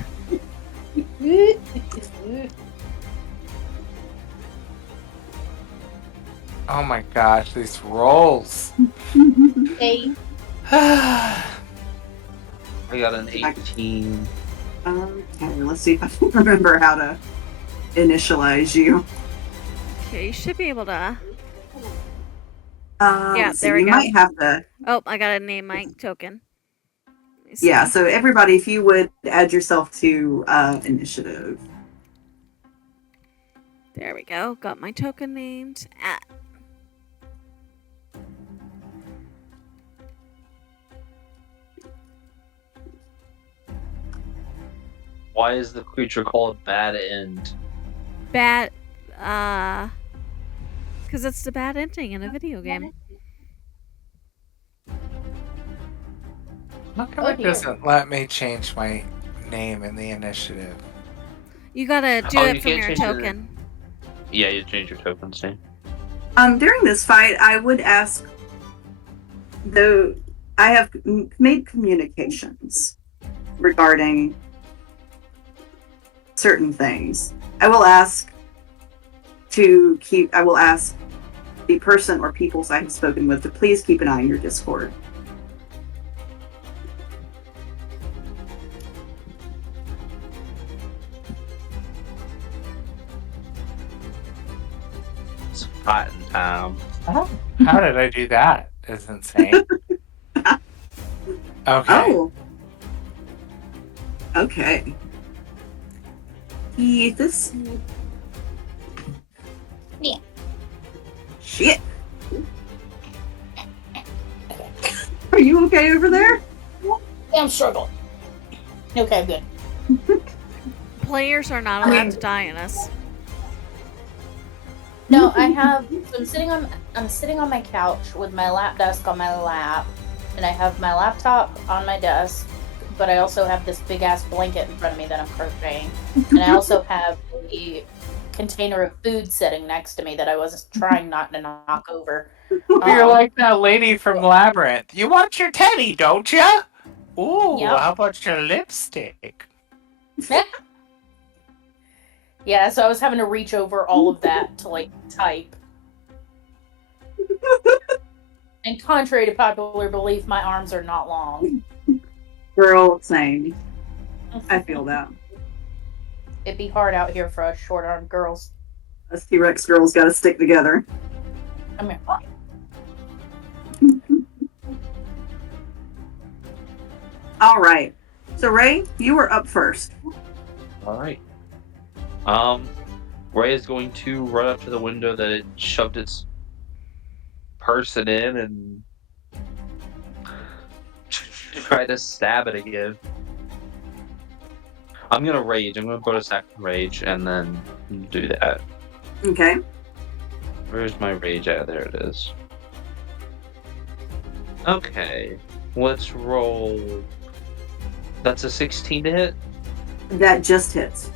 Oh my gosh, these rolls. 8. I got an 18. Okay, let's see if I can remember how to initialize you. Okay, you should be able to. Yeah, Yeah, there we you go. might have to. Oh, I gotta name my token. Let me Yeah, see. so everybody, if you would add yourself to initiative. There we go. Got my token named. Ah. Why is the creature called Bad End? Bad. Because it's the bad ending in a video game. How come Oh, it dear. doesn't let me change my name in the initiative? You gotta do Oh, it you from can't your change your- token. Yeah, you change your token's name. During this fight, I would ask, though I have made communications regarding certain things. I will ask the person or peoples I have spoken with to please keep an eye on your Discord. It's fighting time. How did I do that? That's insane. Okay. Oh. Okay. This. Yeah. Shit. Are you okay over there? Yeah, I'm struggling. Okay, good. Players are not allowed to die in this. No, I have. So I'm sitting on my couch with my lap desk on my lap, and I have my laptop on my desk. But I also have this big ass blanket in front of me that I'm crocheting, and I also have a container of food sitting next to me that I was trying not to knock over. You're like that lady from Labyrinth. You want your teddy, don't you? Ooh, Yep. how about your lipstick? Yeah, so I was having to reach over all of that to like type. And contrary to popular belief, my arms are not long. Girl, same. I feel that. It'd be hard out here for us short-armed girls. Us T-Rex girls gotta stick together. Come here. All right. So, Ray, you were up first. All right. Ray is going to run up to the window that it shoved its person in and try to stab it again. I'm gonna rage. I'm gonna bonus action rage and then do that. Okay. Where's my rage at? There it is. Okay. Let's roll That's a 16 to hit? That just hits.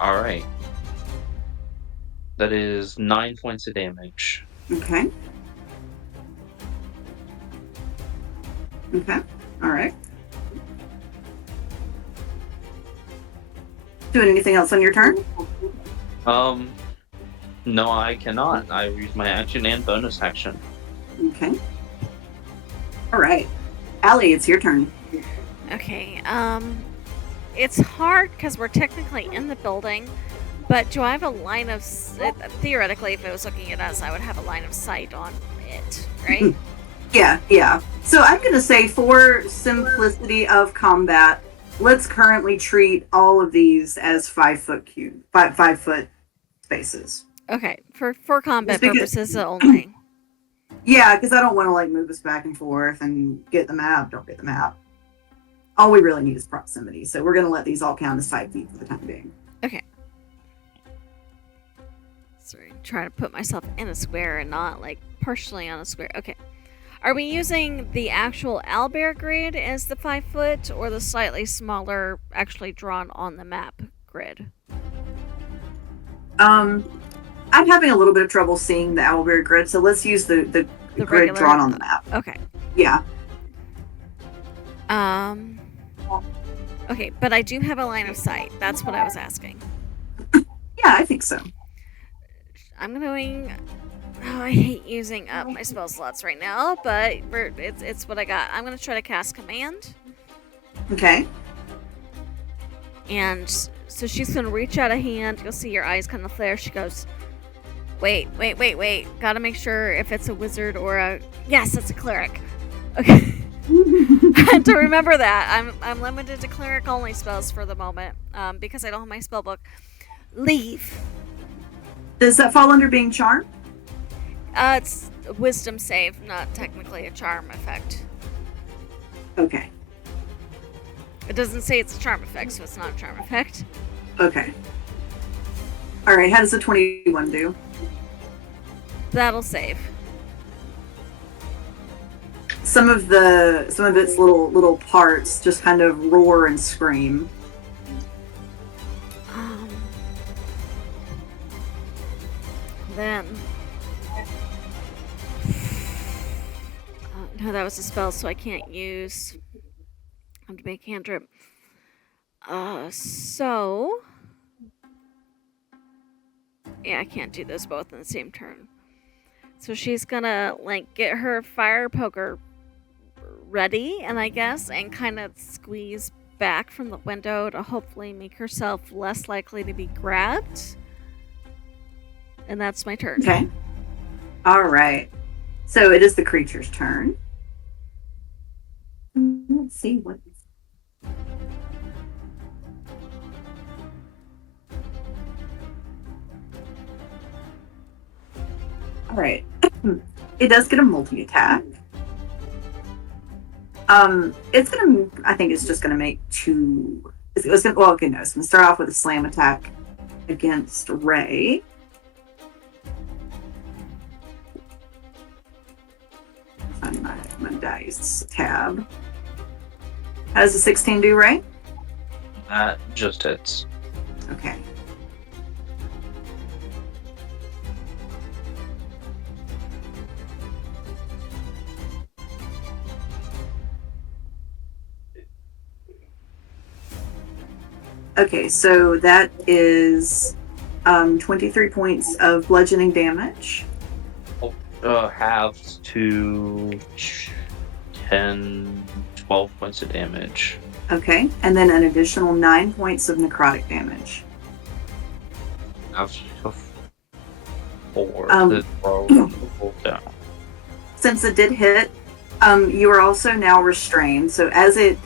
Alright. That is 9 points of damage. Okay. Okay. All right. Doing anything else on your turn? No, I cannot. I use my action and bonus action. Okay. All right. Allie, it's your turn. Okay. It's hard because we're technically in the building, but do I have a line of theoretically, if it was looking at us, I would have a line of sight on it, right? Yeah. So I'm going to say, for simplicity of combat, let's currently treat all of these as 5 foot cube, 5 foot spaces. Okay, for combat because- purposes only. Yeah, because I don't want to like move us back and forth and get the map. Don't get the map. All we really need is proximity, so we're going to let these all count as 5 feet for the time being. Okay. Sorry, trying to put myself in a square and not like partially on a square. Okay. Are we using the actual owlbear grid as the 5 foot, or the slightly smaller, actually drawn on the map grid? I'm having a little bit of trouble seeing the owlbear grid, so let's use the grid regular- drawn on the map. Okay. Yeah. Okay, but I do have a line of sight. That's what I was asking. Yeah, I think so. I'm going. Oh, I hate using up my spell slots right now, but it's what I got. I'm gonna try to cast command, Okay. and so she's gonna reach out a hand. You'll see your eyes kind of flare. She goes, "Wait! Gotta make sure if it's a wizard or a yes, it's a cleric." Okay. I have to remember that. I'm limited to cleric only spells for the moment, because I don't have my spell book. Leave. Does that fall under being charmed? It's a wisdom save, not technically a charm effect. Okay. It doesn't say it's a charm effect, so it's not a charm effect. Okay. All right. How does the 21 do? That'll save. Some of its little parts just kind of roar and scream. Then. No, that was a spell, so I can't use. I have to make cantrip. So. Yeah, I can't do those both in the same turn. So she's gonna, like, get her fire poker ready, and I guess, and kind of squeeze back from the window to hopefully make herself less likely to be grabbed. And that's my turn. Okay. All right. So it is the creature's turn. Let's see what. All right. It does get a multi-attack. It's gonna. I think it's just gonna make 2. It's gonna. Well, okay, no. It's gonna start off with a slam attack against Ray. Find my dice tab. How does a 16 do, Ray? That just hits. Okay. Okay, so that is 23 points of bludgeoning damage. Halves to 10, 12 points of damage. Okay, and then an additional 9 points of necrotic damage. Halves to 4. Um, Down. Since it did hit, you are also now restrained. So as it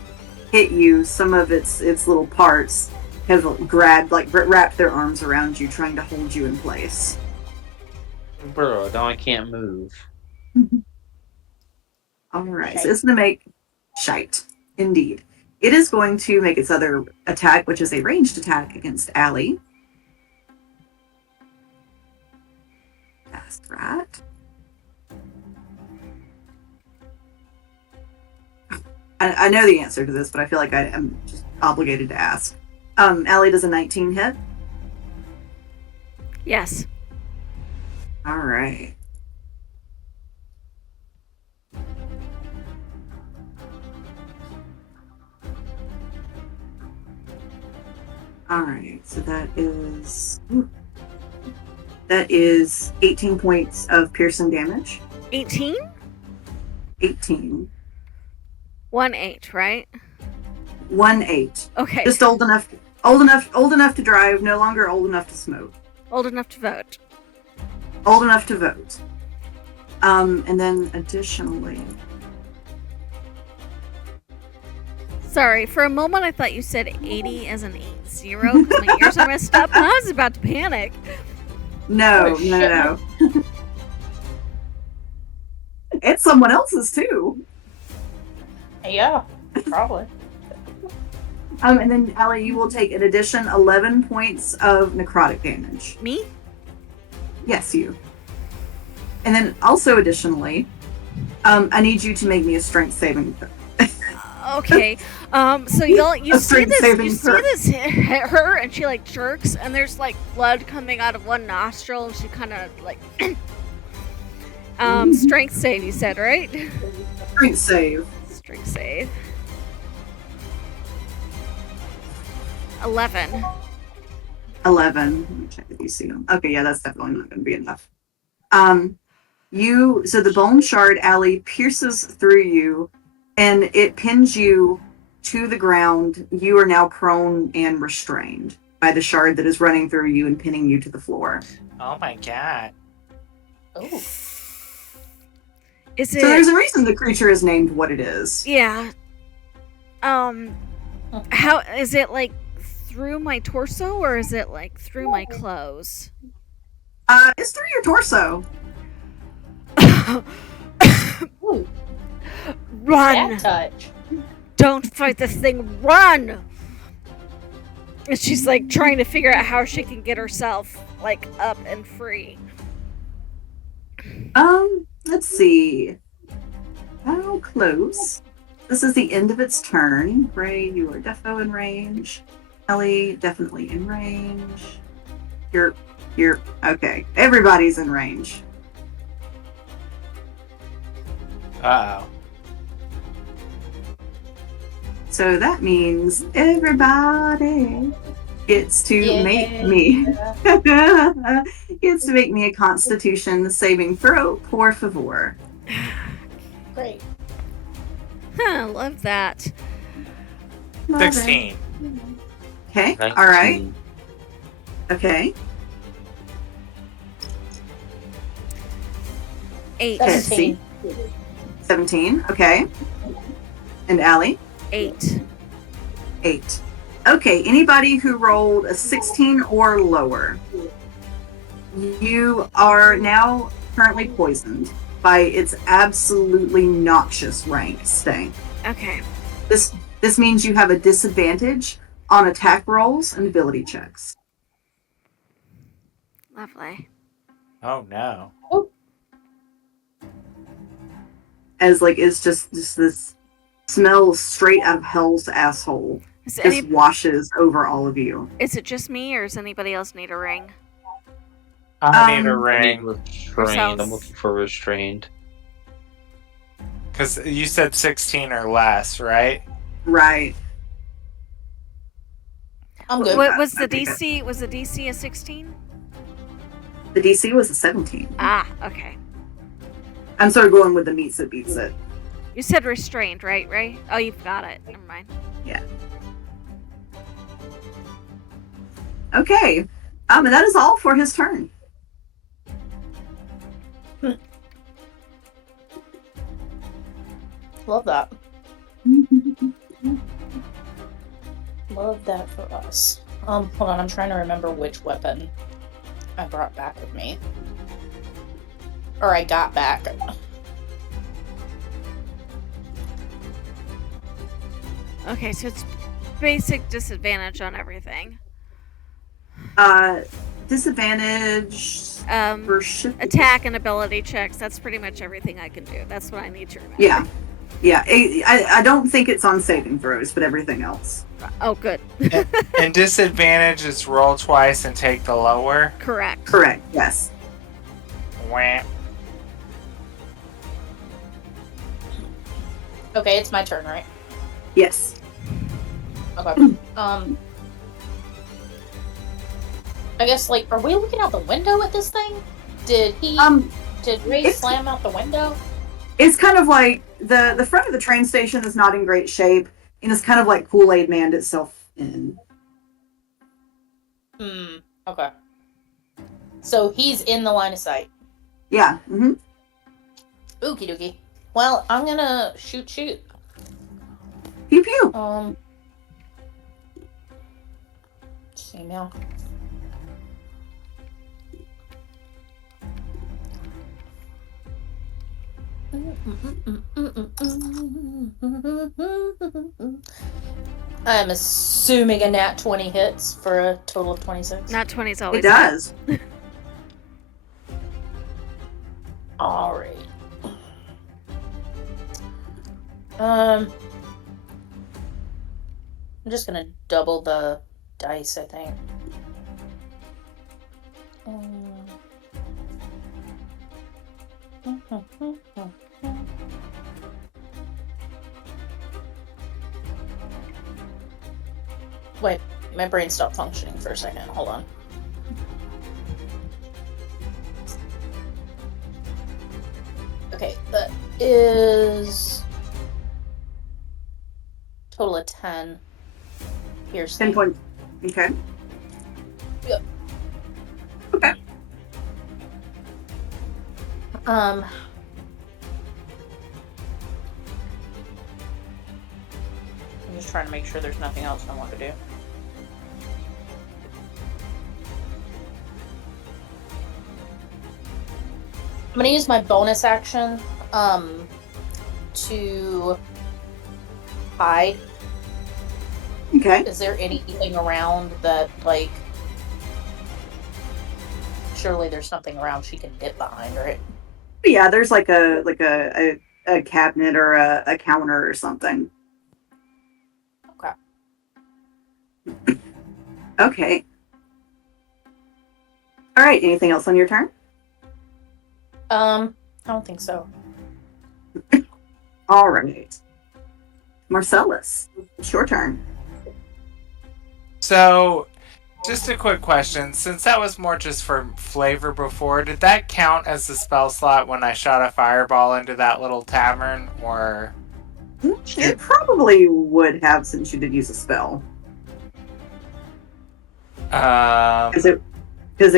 hit you, some of its little parts have grabbed, like wrapped their arms around you, trying to hold you in place. Bro, now I can't move. All right, so it's going to make shite. Indeed. It is going to make its other attack, which is a ranged attack against Allie. That's right. I know the answer to this, but I feel like I am just obligated to ask. Allie, does a 19 hit? Yes. All right. All right, so that is 18 points of piercing damage. 18? 18. 1-8, right? 1-8. Okay. Just old enough to drive, no longer old enough to smoke. Old enough to vote. Old enough to vote. And then additionally, Sorry, for a moment I thought you said 80 as an 80 because my ears are messed up and I was about to panic. no. It's someone else's too. Yeah, probably. And then Allie, you will take an addition 11 points of necrotic damage. Me? Yes, you. And then also additionally, I need you to make me a strength saving throw. Okay. So you A see strength saving this hit her and she like jerks and there's like blood coming out of one nostril and she kind of like strength save you said, right? Strength save. Strength save. 11. 11. Let me check the DC. Okay, yeah, that's definitely not going to be enough. So the bone shard, Allie, pierces through you and it pins you to the ground. You are now prone and restrained by the shard that is running through you and pinning you to the floor. Oh my god. Oh, Is So it? there's a reason the creature is named what it is. Yeah. How is it like through my torso or is it like through my clothes? It's through your torso. ooh, Run! that touch. Don't fight this thing, run! And she's like trying to figure out how she can get herself like up and free. Let's see. How close? This is the end of its turn. Ray, you are defo in range. Ellie, definitely in range. You're okay. Everybody's in range. Uh-oh. So that means everybody gets to make me gets to make me a Constitution saving throw, por favor. Great. Huh, love that. Love it. 16. Okay. All right. 19. Okay. 8. 17. 17. Okay. And Allie? 8. 8. Okay, anybody who rolled a 16 or lower, you are now currently poisoned by its absolutely noxious rank stank. Okay. This means you have a disadvantage on attack rolls and ability checks. Lovely. Oh no. As like it's just this smell straight out of hell's asshole just washes over all of you. Is it just me or does anybody else need a ring? I need a I need ring. restrained. I'm looking for restrained. Because you said 16 or less, right? Right. I'm good. What was the I think DC? Was the DC a 16? The DC was a 17. Ah, okay. I'm sort of going with the meets that beats it. You said restrained, right, Ray? Oh, you've got it. Never mind. Okay. And that is all for his turn. Love that. Love that for us. Hold on, I'm trying to remember which weapon I brought back with me. Or I got back. Okay, so it's basic disadvantage on everything. Disadvantage for shift. Attack and ability checks. That's pretty much everything I can do. That's what I need to remember. Yeah. Yeah, I don't think it's on saving throws, but everything else. Oh, good. And disadvantage is roll twice and take the lower. Correct. Correct. Yes. Wham. Okay, it's my turn, right? Yes. Okay. I guess, like, are we looking out the window at this thing? Did Ray it's- slam out the window? It's kind of like the front of the train station is not in great shape, and it's kind of like Kool-Aid manned itself in. Okay. So he's in the line of sight. Yeah. Mm-hmm. Okie dokie. Well, I'm gonna shoot. Pew pew. See now. I'm assuming a nat 20 hits for a total of 26. Nat 20's always It does. Alright. I'm just gonna double the dice, I think. Wait, my brain stopped functioning for a second. Hold on. Okay, that is total of 10. Here's 10 points. Okay. Yep. Okay. I'm just trying to make sure there's nothing else I want to do. I'm gonna use my bonus action to hide. Okay. Is there anything around that, like, surely there's something around she can dip behind, right? Yeah, there's like a cabinet or a counter or something. Okay. Okay. All right. Anything else on your turn? I don't think so. All right. Marcellus, it's your turn. So, just a quick question. Since that was more just for flavor before, did that count as the spell slot when I shot a fireball into that little tavern, or? It probably would have, since you did use a spell, because it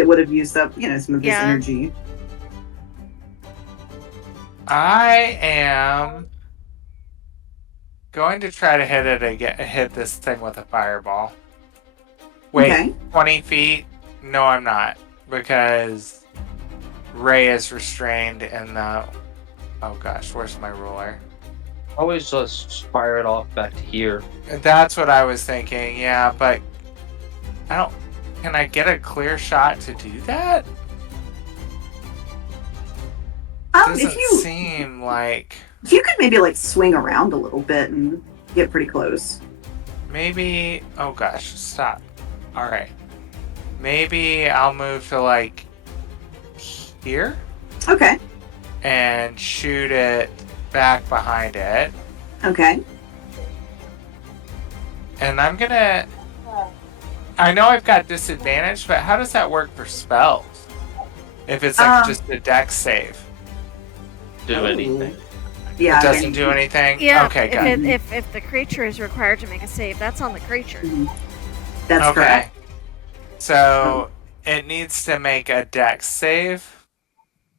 would have used up, some of this energy. I am going to try to hit this thing with a fireball. Wait, Okay. 20 feet? No, I'm not, because Ray is restrained in the... Oh gosh, where's my ruler? Always just fire it off back to here. That's what I was thinking, yeah, but I don't... Can I get a clear shot to do that? Doesn't seem like... If you could maybe like swing around a little bit and get pretty close. Maybe... Oh gosh, stop. Alright. Maybe I'll move to like here Okay. and shoot it back behind it. Okay. And I'm gonna... I know I've got disadvantage, but how does that work for spells? If it's like just a dex save. Do anything. Yeah. It doesn't do anything? Yeah. Okay, good. If the creature is required to make a save, that's on the creature. That's Okay. correct. So it needs to make a dex save.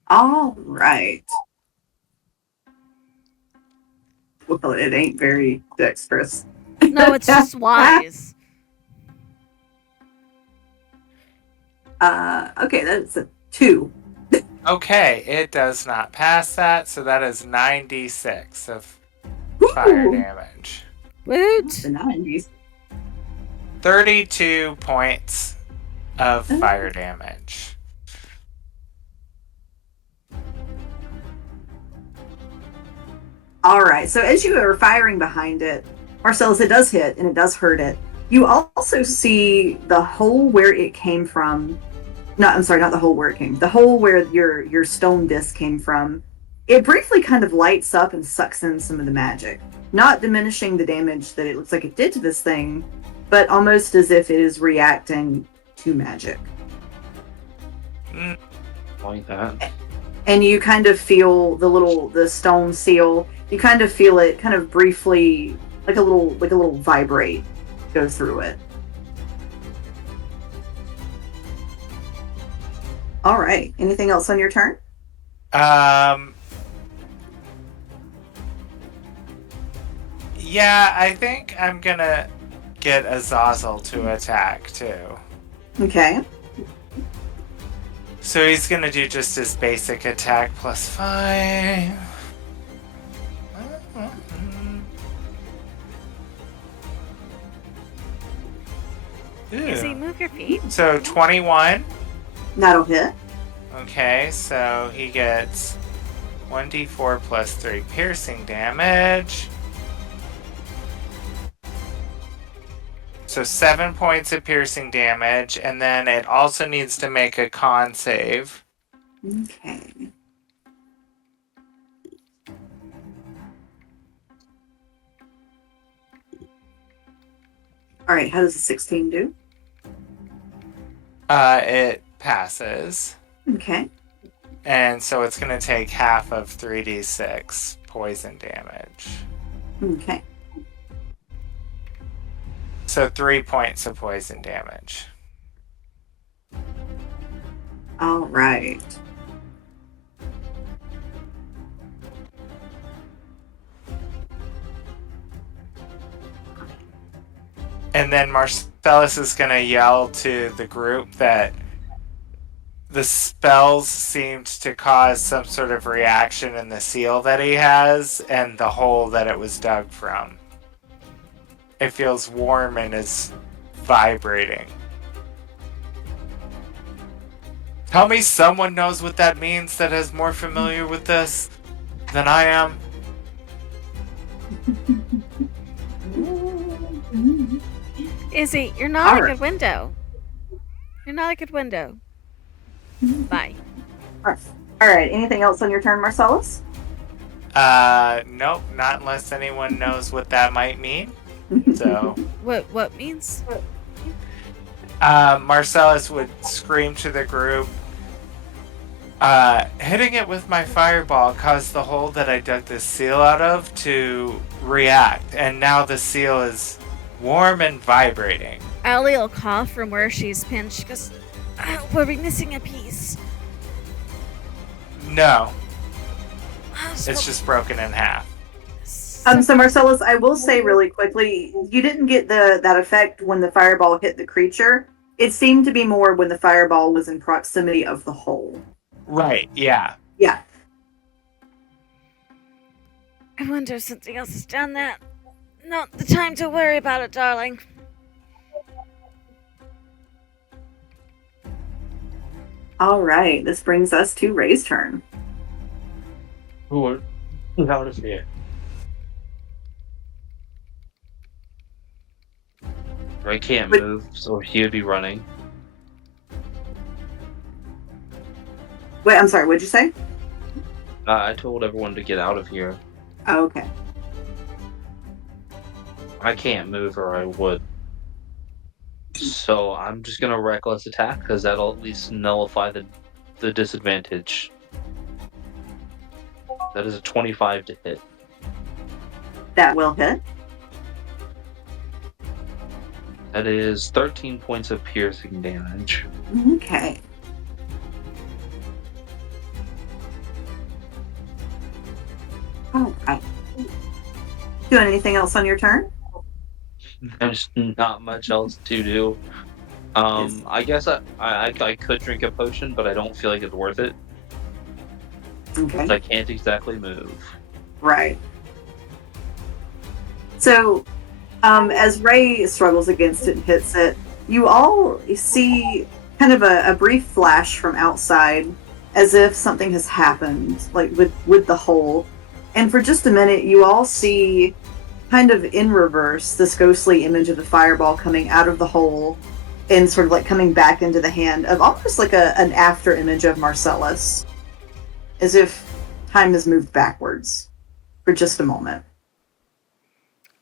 All right. Well, it ain't very dexterous. No, it's just wise. Okay, that's a 2. Okay, it does not pass that, so that is 9d6 of fire damage. Woot! The 90s. 32 points of fire damage. All right. So as you are firing behind it, Marcellus, it does hit and it does hurt it. You also see the hole where it came from. I'm sorry, not the hole where it came. The hole where your stone disc came from. It briefly kind of lights up and sucks in some of the magic, not diminishing the damage that it looks like it did to this thing, but almost as if it is reacting to magic. Like that. And you kind of feel the stone seal. You kind of feel it kind of briefly, like a little vibrate go through it. All right. Anything else on your turn? Yeah, I think I'm gonna get Azazel to attack too. Okay. So he's gonna do just his basic attack plus 5. Izzy, move your feet. So 21. That'll hit. Okay, so he gets 1d4 plus 3 piercing damage. So 7 points of piercing damage, and then it also needs to make a con save. Okay. All right, how does a 16 do? It passes. Okay. And so it's going to take half of 3d6 poison damage. Okay. So 3 points of poison damage. All right. And then Marcellus is going to yell to the group that the spells seemed to cause some sort of reaction in the seal that he has and the hole that it was dug from. It feels warm and is vibrating. Tell me someone knows what that means that is more familiar with this than I am. Izzy, you're not a Alright. good window. You're not a good window. Bye. All right. Anything else on your turn, Marcellus? Nope, not unless anyone knows what that might mean. So, What means? Marcellus would scream to the group, hitting it with my fireball caused the hole that I dug this seal out of to react, and now the seal is warm and vibrating. Allie will cough from where she's pinched. She goes, "Were we missing a piece?" No, it's just broken in half. So Marcellus, I will say really quickly, you didn't get that effect when the fireball hit the creature. It seemed to be more when the fireball was in proximity of the hole. Right, yeah. Yeah. I wonder if something else has done that. Not the time to worry about it, darling. All right. This brings us to Ray's turn. Who out of here? Ray can't move, so he would be running. Wait, I'm sorry. What'd you say? I told everyone to get out of here. Oh, okay. I can't move, or I would. So I'm just gonna reckless attack because that'll at least nullify the disadvantage. That is a 25 to hit. That will hit. That is 13 points of piercing damage. Okay. All right. Doing anything else on your turn? There's not much else to do. I guess I could drink a potion, but I don't feel like it's worth it. Okay. I can't exactly move. Right. So, as Ray struggles against it and hits it, you all see kind of a brief flash from outside, as if something has happened, like with the hole. And for just a minute, you all see, kind of in reverse, this ghostly image of the fireball coming out of the hole and sort of like coming back into the hand of almost like an after image of Marcellus, as if time has moved backwards for just a moment.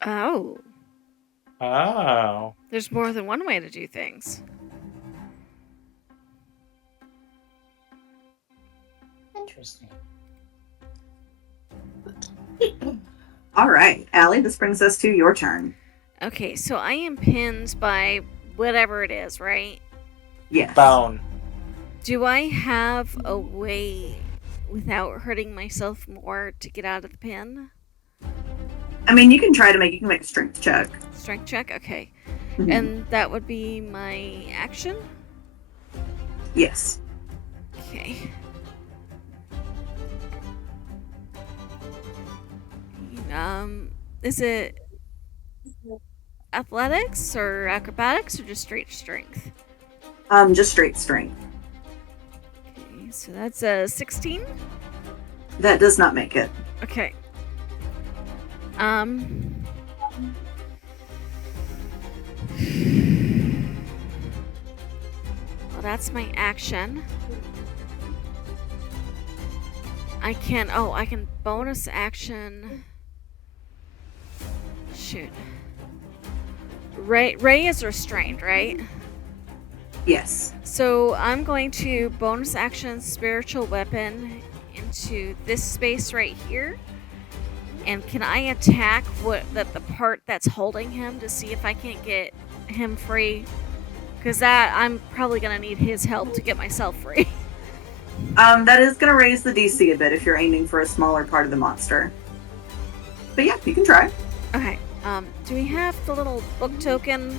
Oh. Oh. There's more than one way to do things. Interesting. All right, Allie, this brings us to your turn. Okay, so I am pinned by whatever it is, right? Yes. Bone. Do I have a way without hurting myself more to get out of the pin? I mean, you can make a strength check. Strength check? Okay. Mhm. And that would be my action? Yes. Okay. Is it athletics or acrobatics or just straight strength? Just straight strength. Okay, so that's a 16. That does not make it. Okay. Well, that's my action. I can bonus action. Shoot. Ray is restrained, right? Yes. So I'm going to bonus action spiritual weapon into this space right here. And can I attack the part that's holding him to see if I can't get him free? Because I'm probably gonna need his help to get myself free. That is gonna raise the DC a bit if you're aiming for a smaller part of the monster. But yeah, you can try. Okay. Do we have the little book token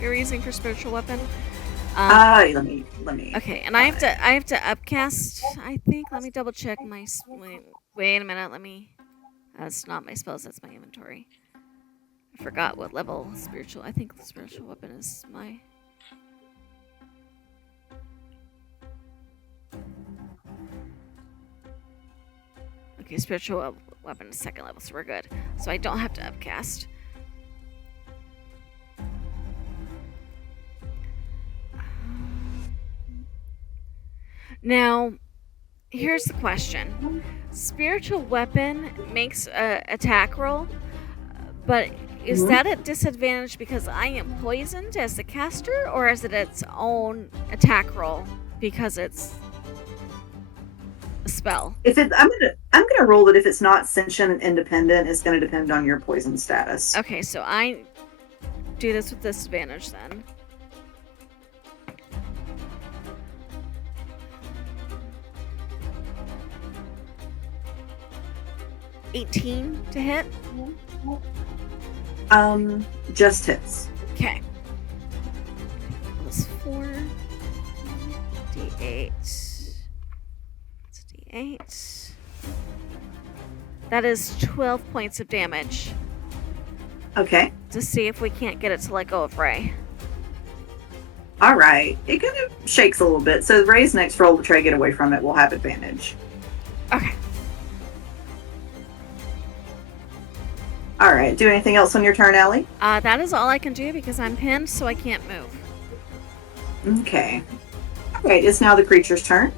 you're using for spiritual weapon? Let me. Okay, and I have to upcast. I think. Let me double check my. Wait a minute. Let me. That's not my spells. That's my inventory. I forgot what level spiritual. I think the spiritual weapon is my. Okay, spiritual weapon is second level, so we're good. So I don't have to upcast. Now, here's the question. Spiritual weapon makes a attack roll, but is that at disadvantage because I am poisoned as the caster, or is it its own attack roll because it's a spell? If it's, I'm gonna roll that if it's not sentient and independent, it's gonna depend on your poison status. Okay, so I do this with disadvantage then. $18 to hit. Just hits. Okay. Plus 4. D8. It's D8. That is 12 points of damage. Okay. To see if we can't get it to let go of Ray. All right. It kind of shakes a little bit. So Ray's next roll to try to get away from it will have advantage. Okay. All right. Do anything else on your turn, Allie? That is all I can do because I'm pinned, so I can't move. Okay. All right. It's now the creature's turn.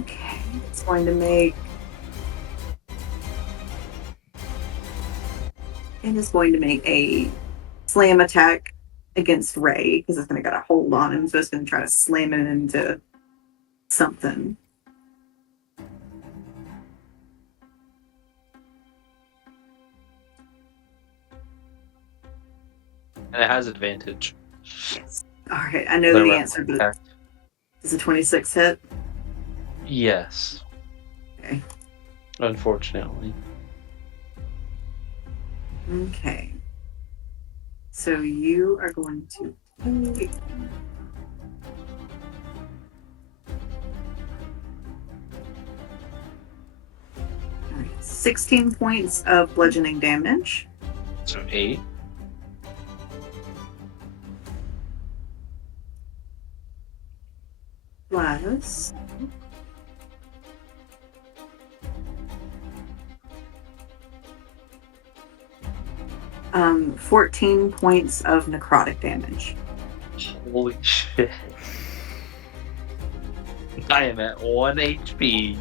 Okay. It's going to make. It is going to make a slam attack against Ray because it's going to get a hold on him, so it's going to try to slam it into something. And it has advantage. All right, I know the answer, but is a 26 hit? Yes. Okay. Unfortunately. Okay. So you are going to take 16 points of bludgeoning damage. So 8. Plus 14 points of necrotic damage. Holy shit. I am at 1 HP.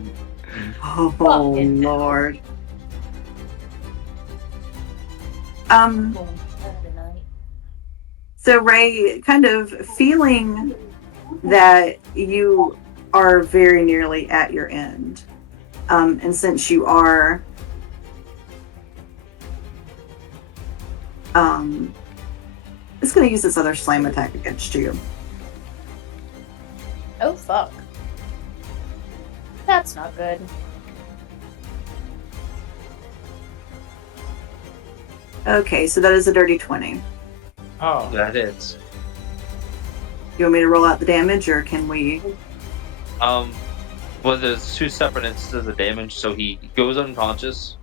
Oh, Fucking hell. Lord. Going tonight. So Ray, kind of feeling that you are very nearly at your end, and since you are, it's going to use this other slam attack against you. Oh fuck. That's not good. Okay, so that is a dirty 20. Oh, That is. You want me to roll out the damage, or can we? Well, there's 2 separate instances of damage, so he goes unconscious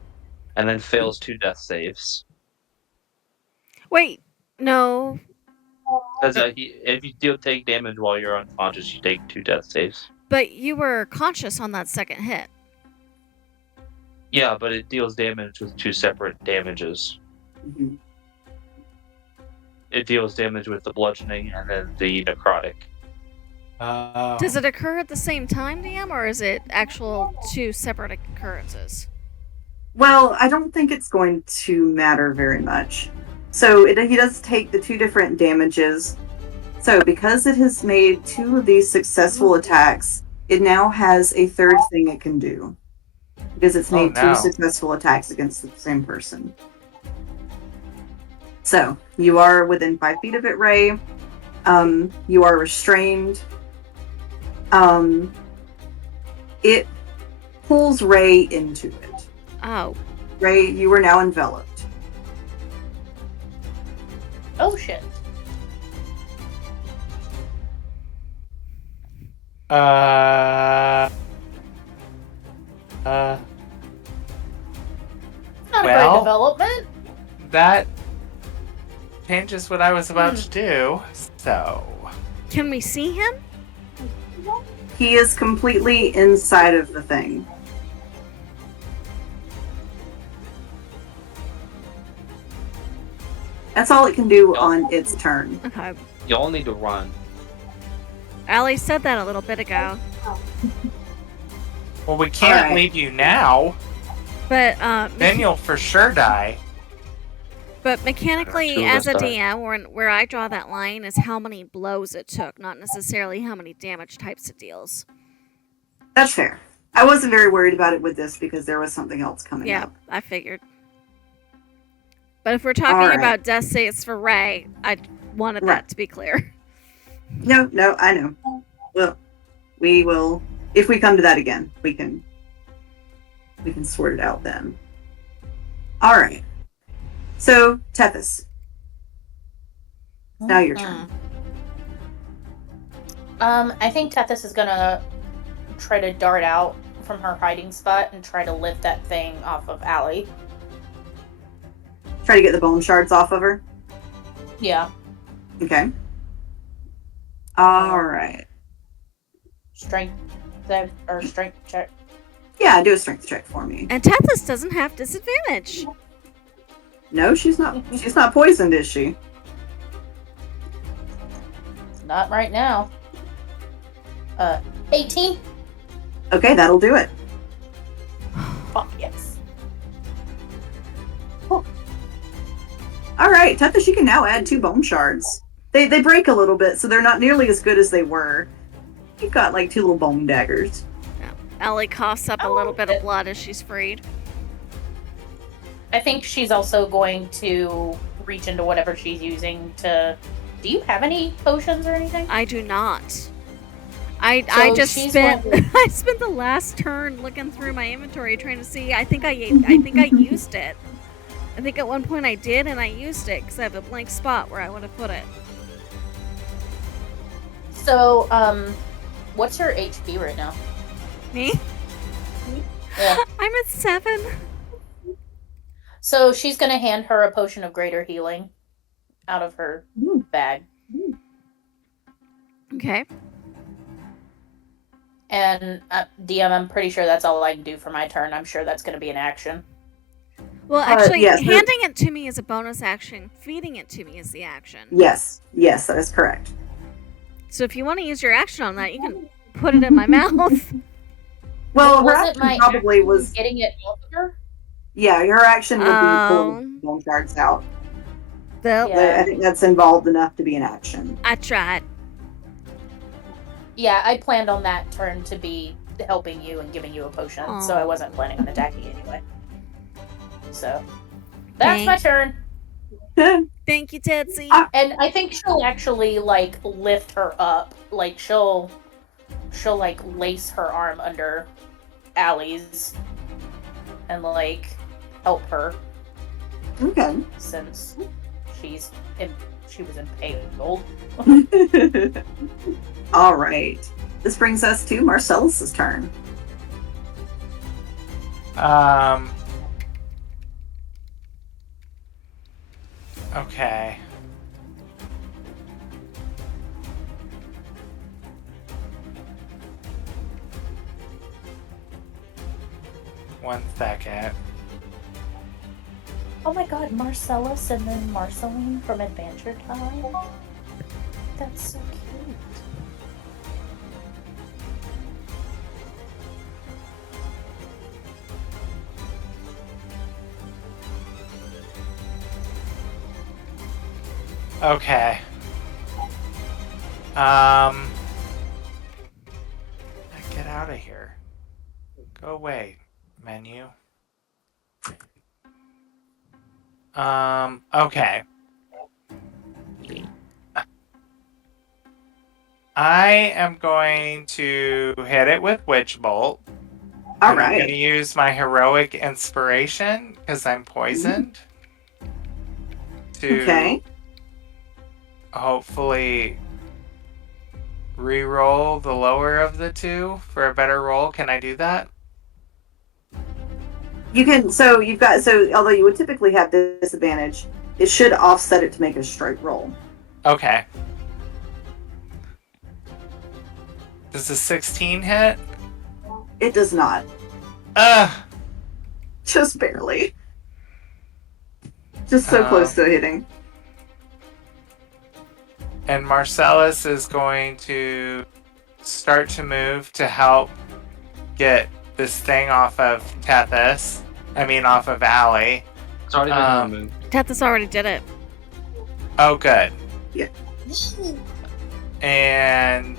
and then fails 2 death saves. Wait, no. Because if you do take damage while you're unconscious, you take 2 death saves. But you were conscious on that second hit. Yeah, but it deals damage with 2 separate damages. Mhm. It deals damage with the bludgeoning and then the necrotic. Does it occur at the same time, DM, or is it actual 2 separate occurrences? Well, I don't think it's going to matter very much. So he does take the 2 different damages. So because it has made 2 of these successful attacks, it now has a third thing it can do. Because it's made 2 successful attacks against the same person. So you are within 5 feet of it, Ray. You are restrained. It pulls Ray into it. Oh. Ray, you are now enveloped. Oh shit. Not a great development. That changes what I was about to do. So, Can we see him? He is completely inside of the thing. That's all it can do on its turn. Okay. You all need to run. Allie said that a little bit ago. well, we can't Alright. leave you now. But Then you'll for sure die. but mechanically, Two of as a us die. DM, where I draw that line is how many blows it took, not necessarily how many damage types it deals. That's fair. I wasn't very worried about it with this because there was something else coming Yeah, up. I figured. But if we're talking Alright. about death saves for Ray, I wanted Right. that to be clear. No, I know. Well, we will. If we come to that again, we can sort it out then. All right. So, Tethys, now your turn. I think Tethys is gonna try to dart out from her hiding spot and try to lift that thing off of Allie. Try to get the bone shards off of her. Yeah. Okay. All right. Strength check. Yeah, do a strength check for me. And Tethys doesn't have disadvantage. No, she's not. She's not poisoned, is she? Not right now. 18. Okay, that'll do it. Fuck yes. All right, Tethys, you can now add 2 bone shards. They break a little bit, so they're not nearly as good as they were. You've got like 2 little bone daggers. Allie coughs up a little bit of blood as she's freed. I think she's also going to reach into whatever she's using to. Do you have any potions or anything? I do not. I So just she's spent going to- I spent the last turn looking through my inventory trying to see. I think I used it. I think at one point I did, and I used it because I have a blank spot where I would have put it. So, what's her HP right now? Me? Yeah. I'm at 7. So she's gonna hand her a potion of greater healing out of her bag. Okay. And DM, I'm pretty sure that's all I can do for my turn. I'm sure that's gonna be an action. Well, actually, yes, handing it to me is a bonus action. Feeding it to me is the action. Yes, that is correct. So if you want to use your action on that, you can put it in my mouth. Well, her Was it action my probably action was. getting it off of her? Yeah, your action would be Oh. pulling bone shards out. Well, Yeah. I think that's involved enough to be an action. I tried. Yeah, I planned on that turn to be helping you and giving you a potion, so I Aw. wasn't planning on attacking anyway. So, that's my turn. Thank you, Tetsu. And I think she'll actually, like, lift her up. Like, she'll like, lace her arm under Allie's and, like, help her. Okay. Since she was impaled. All right. This brings us to Marcellus's turn. Okay. One second. Oh my god, Marcellus and then Marceline from Adventure Time? That's so cute. Okay. Get out of here. Go away, menu. Okay. I am going to hit it with Witch Bolt. All I'm going right. to use my heroic inspiration because I'm poisoned. To Okay. hopefully re-roll the lower of the two for a better roll. Can I do that? You can. So although you would typically have disadvantage, it should offset it to make a straight roll. Okay. Does a 16 hit? It does not. Just barely. Just so close to hitting. And Marcellus is going to start to move to help get this thing off of Tethys. Off of Allie. It's already been moved. Tethys already did it. Oh, good. Yeah. And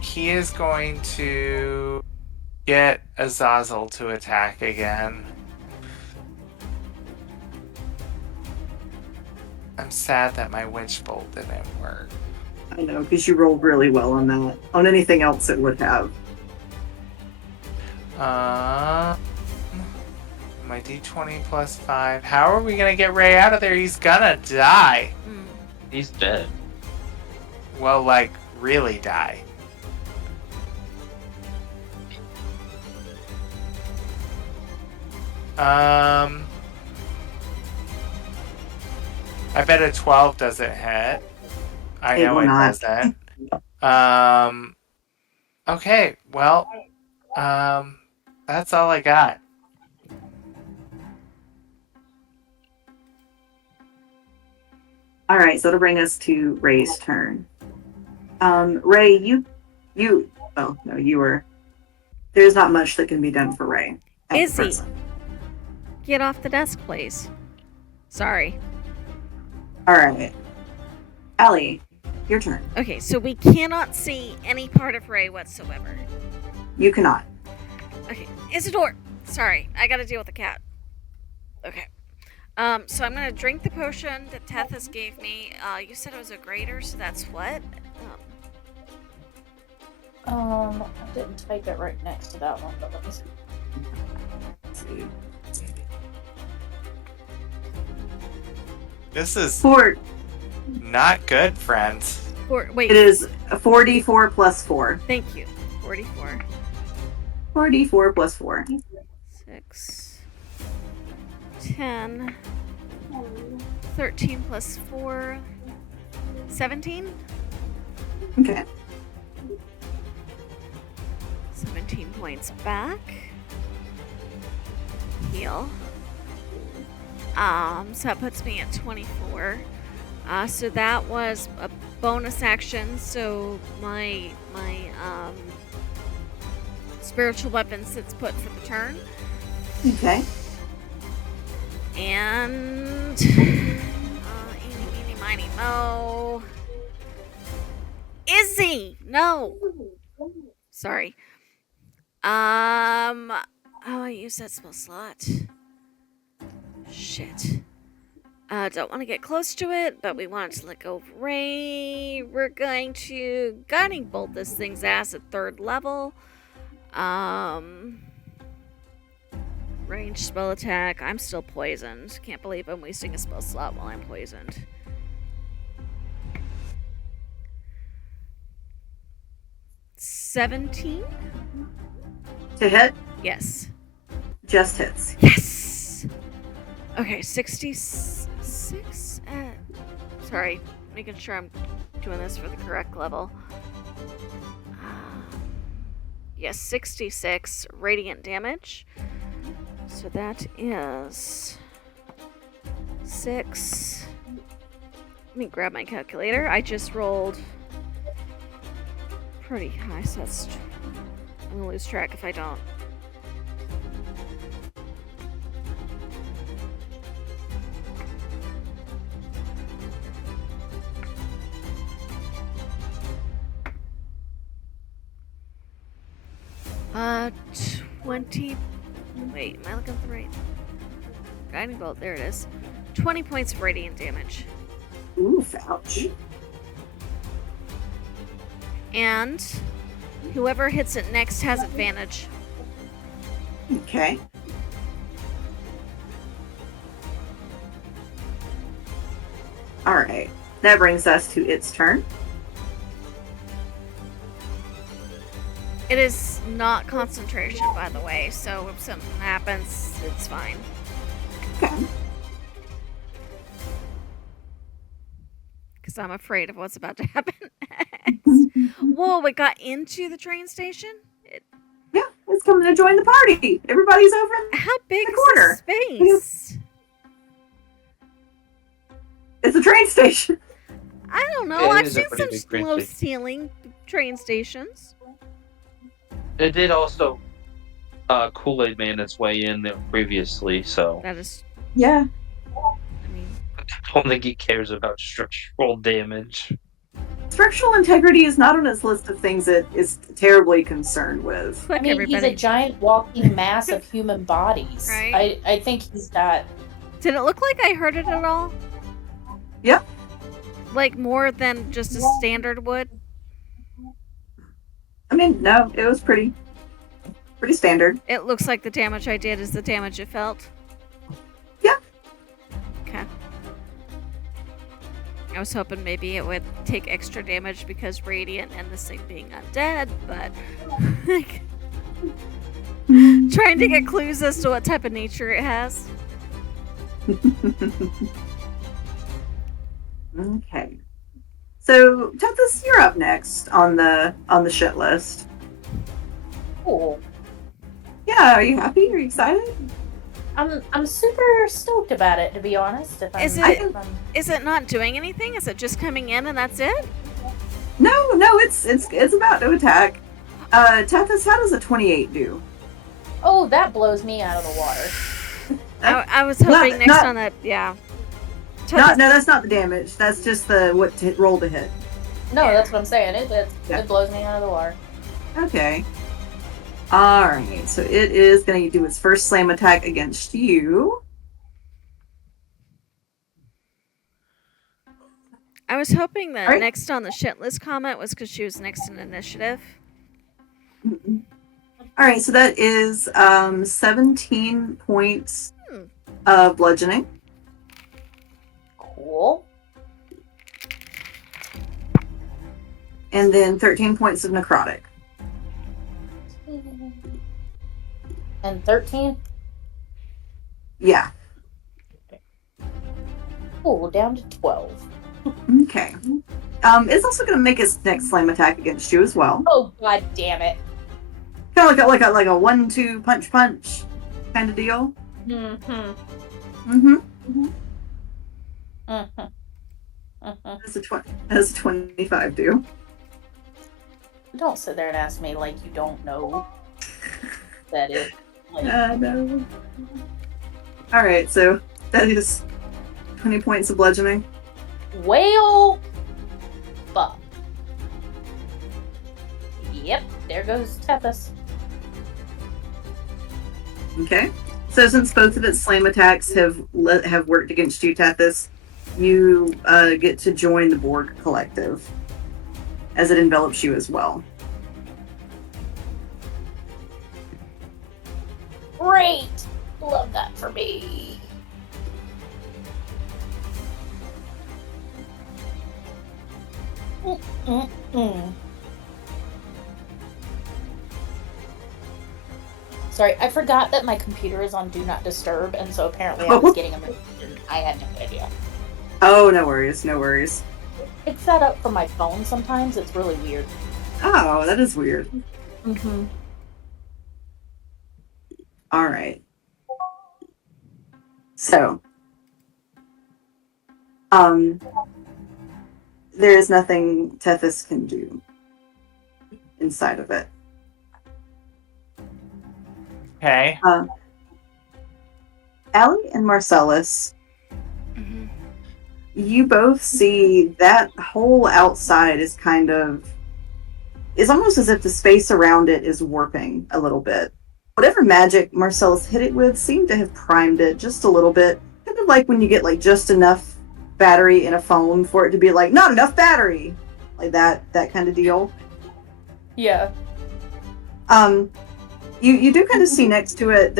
he is going to get Azazel to attack again. I'm sad that my Witch Bolt didn't work. I know, because you rolled really well on that. On anything else, it would have. My D20 plus 5. How are we gonna get Ray out of there? He's gonna die. He's dead. Well, like, really die. I bet a 12 doesn't hit. I know it doesn't. Okay, well, that's all I got. All right, so it'll bring us to Ray's turn. Ray, you. Oh no, you were. There's not much that can be done for Ray. Izzy, get off the desk, please. Sorry. All right, Ellie, your turn. Okay, so we cannot see any part of Ray whatsoever. You cannot. Okay, Isidore. Sorry, I gotta deal with the cat. Okay. So I'm gonna drink the potion that Tethys gave me. You said it was a greater, so that's what? I didn't type it right next to that one, but let me see. This is Four. not good, friends. Wait. It is 4d4 plus 4. Thank you. 44. 4d4 plus 4. 6. 10. 13 plus 4. 17? Okay. 17 points back. heal. So that puts me at 24. So that was a bonus action. So my spiritual weapon sits put for the turn. Okay. And eeny, meeny, miny, mo. Izzy! No! Sorry. Oh, I used that spell slot. Shit. Don't want to get close to it, but we want to let go of Ray. We're going to guiding bolt this thing's ass at 3rd level. Range spell attack. I'm still poisoned. Can't believe I'm wasting a spell slot while I'm poisoned. $17? To hit? Yes. Just hits. Yes! Okay, 66. Sorry, making sure I'm doing this for the correct level. Yes, 66 radiant damage. So that is 6. Let me grab my calculator. I just rolled pretty high, so that's. I'm gonna lose track if I don't. Uh, 20. Wait, am I looking at the right? Guiding bolt, there it is. 20 points of radiant damage. Oof, ouch. And whoever hits it next has advantage. Okay. Alright. That brings us to its turn. It is not concentration, by the way, so if something happens, it's fine. Okay. Because I'm afraid of what's about to happen next. Whoa, it got into the train station? Yeah, it's coming to join the party. Everybody's over in How big the is corner. the space? It's a train station. I don't know. Yeah, it I've is a seen pretty some big train low station. ceiling train stations. It did also Kool-Aid Man its way in there previously, so That is, Yeah. I mean, I don't think he cares about structural damage. Structural integrity is not on its list of things it is terribly concerned with. quick, I mean, everybody. he's a giant walking mass of human bodies. Right. I think he's got. Did it look like I heard it at all? Yep. Like more than just a standard would? I mean, no, it was pretty standard. It looks like the damage I did is the damage it felt. Yeah. Okay. I was hoping maybe it would take extra damage because radiant and this thing being undead, but like, trying to get clues as to what type of nature it has. Okay. So, Tethys, you're up next on the shit list. Cool. Yeah, are you happy? Are you excited? I'm super stoked about it, to be honest. Is it not doing anything? Is it just coming in and that's it? No, it's about to attack. Tethys, how does a 28 do? Oh, that blows me out of the water. I was hoping next on that, yeah. No, that's not the damage. That's just the roll to hit. No, that's what I'm saying. It blows me out of the water. Okay. Alright, so it is going to do its first slam attack against you. I was hoping that Alright. next on the shit list comment was because she was next in initiative. Alright, so that is 17 points of bludgeoning. Cool. And then 13 points of necrotic. And 13? Yeah. Cool, down to 12. Okay. It's also going to make its next slam attack against you as well. Oh, god damn it. Kind of like a 1-2 punch kind of deal. Mm-hmm. Mm-hmm. As a 25 do. Don't sit there and ask me like you don't know that it. Like, No. Alright, so that is 20 points of bludgeoning. whale. Fuck. Yep. There goes Tethys. Okay. So since both of its slam attacks have worked against you, Tethys, you get to join the Borg Collective as it envelops you as well. Great. Love that for me. Mm-mm-mm. Sorry, I forgot that my computer is on Do Not Disturb, and so apparently I was getting a message and I had no idea. Oh, no worries, no worries. It's set up for my phone sometimes. It's really weird. Oh, that is weird. Mm-hmm. All right. So, there is nothing Tethys can do inside of it. Okay. Allie and Marcellus, Mm-hmm. you both see that whole outside is is almost as if the space around it is warping a little bit. Whatever magic Marcellus hit it with seemed to have primed it just a little bit. Kind of like when you get like just enough battery in a phone for it to be like, not enough battery. Like that kind of deal. Yeah. You do kind of see next to it,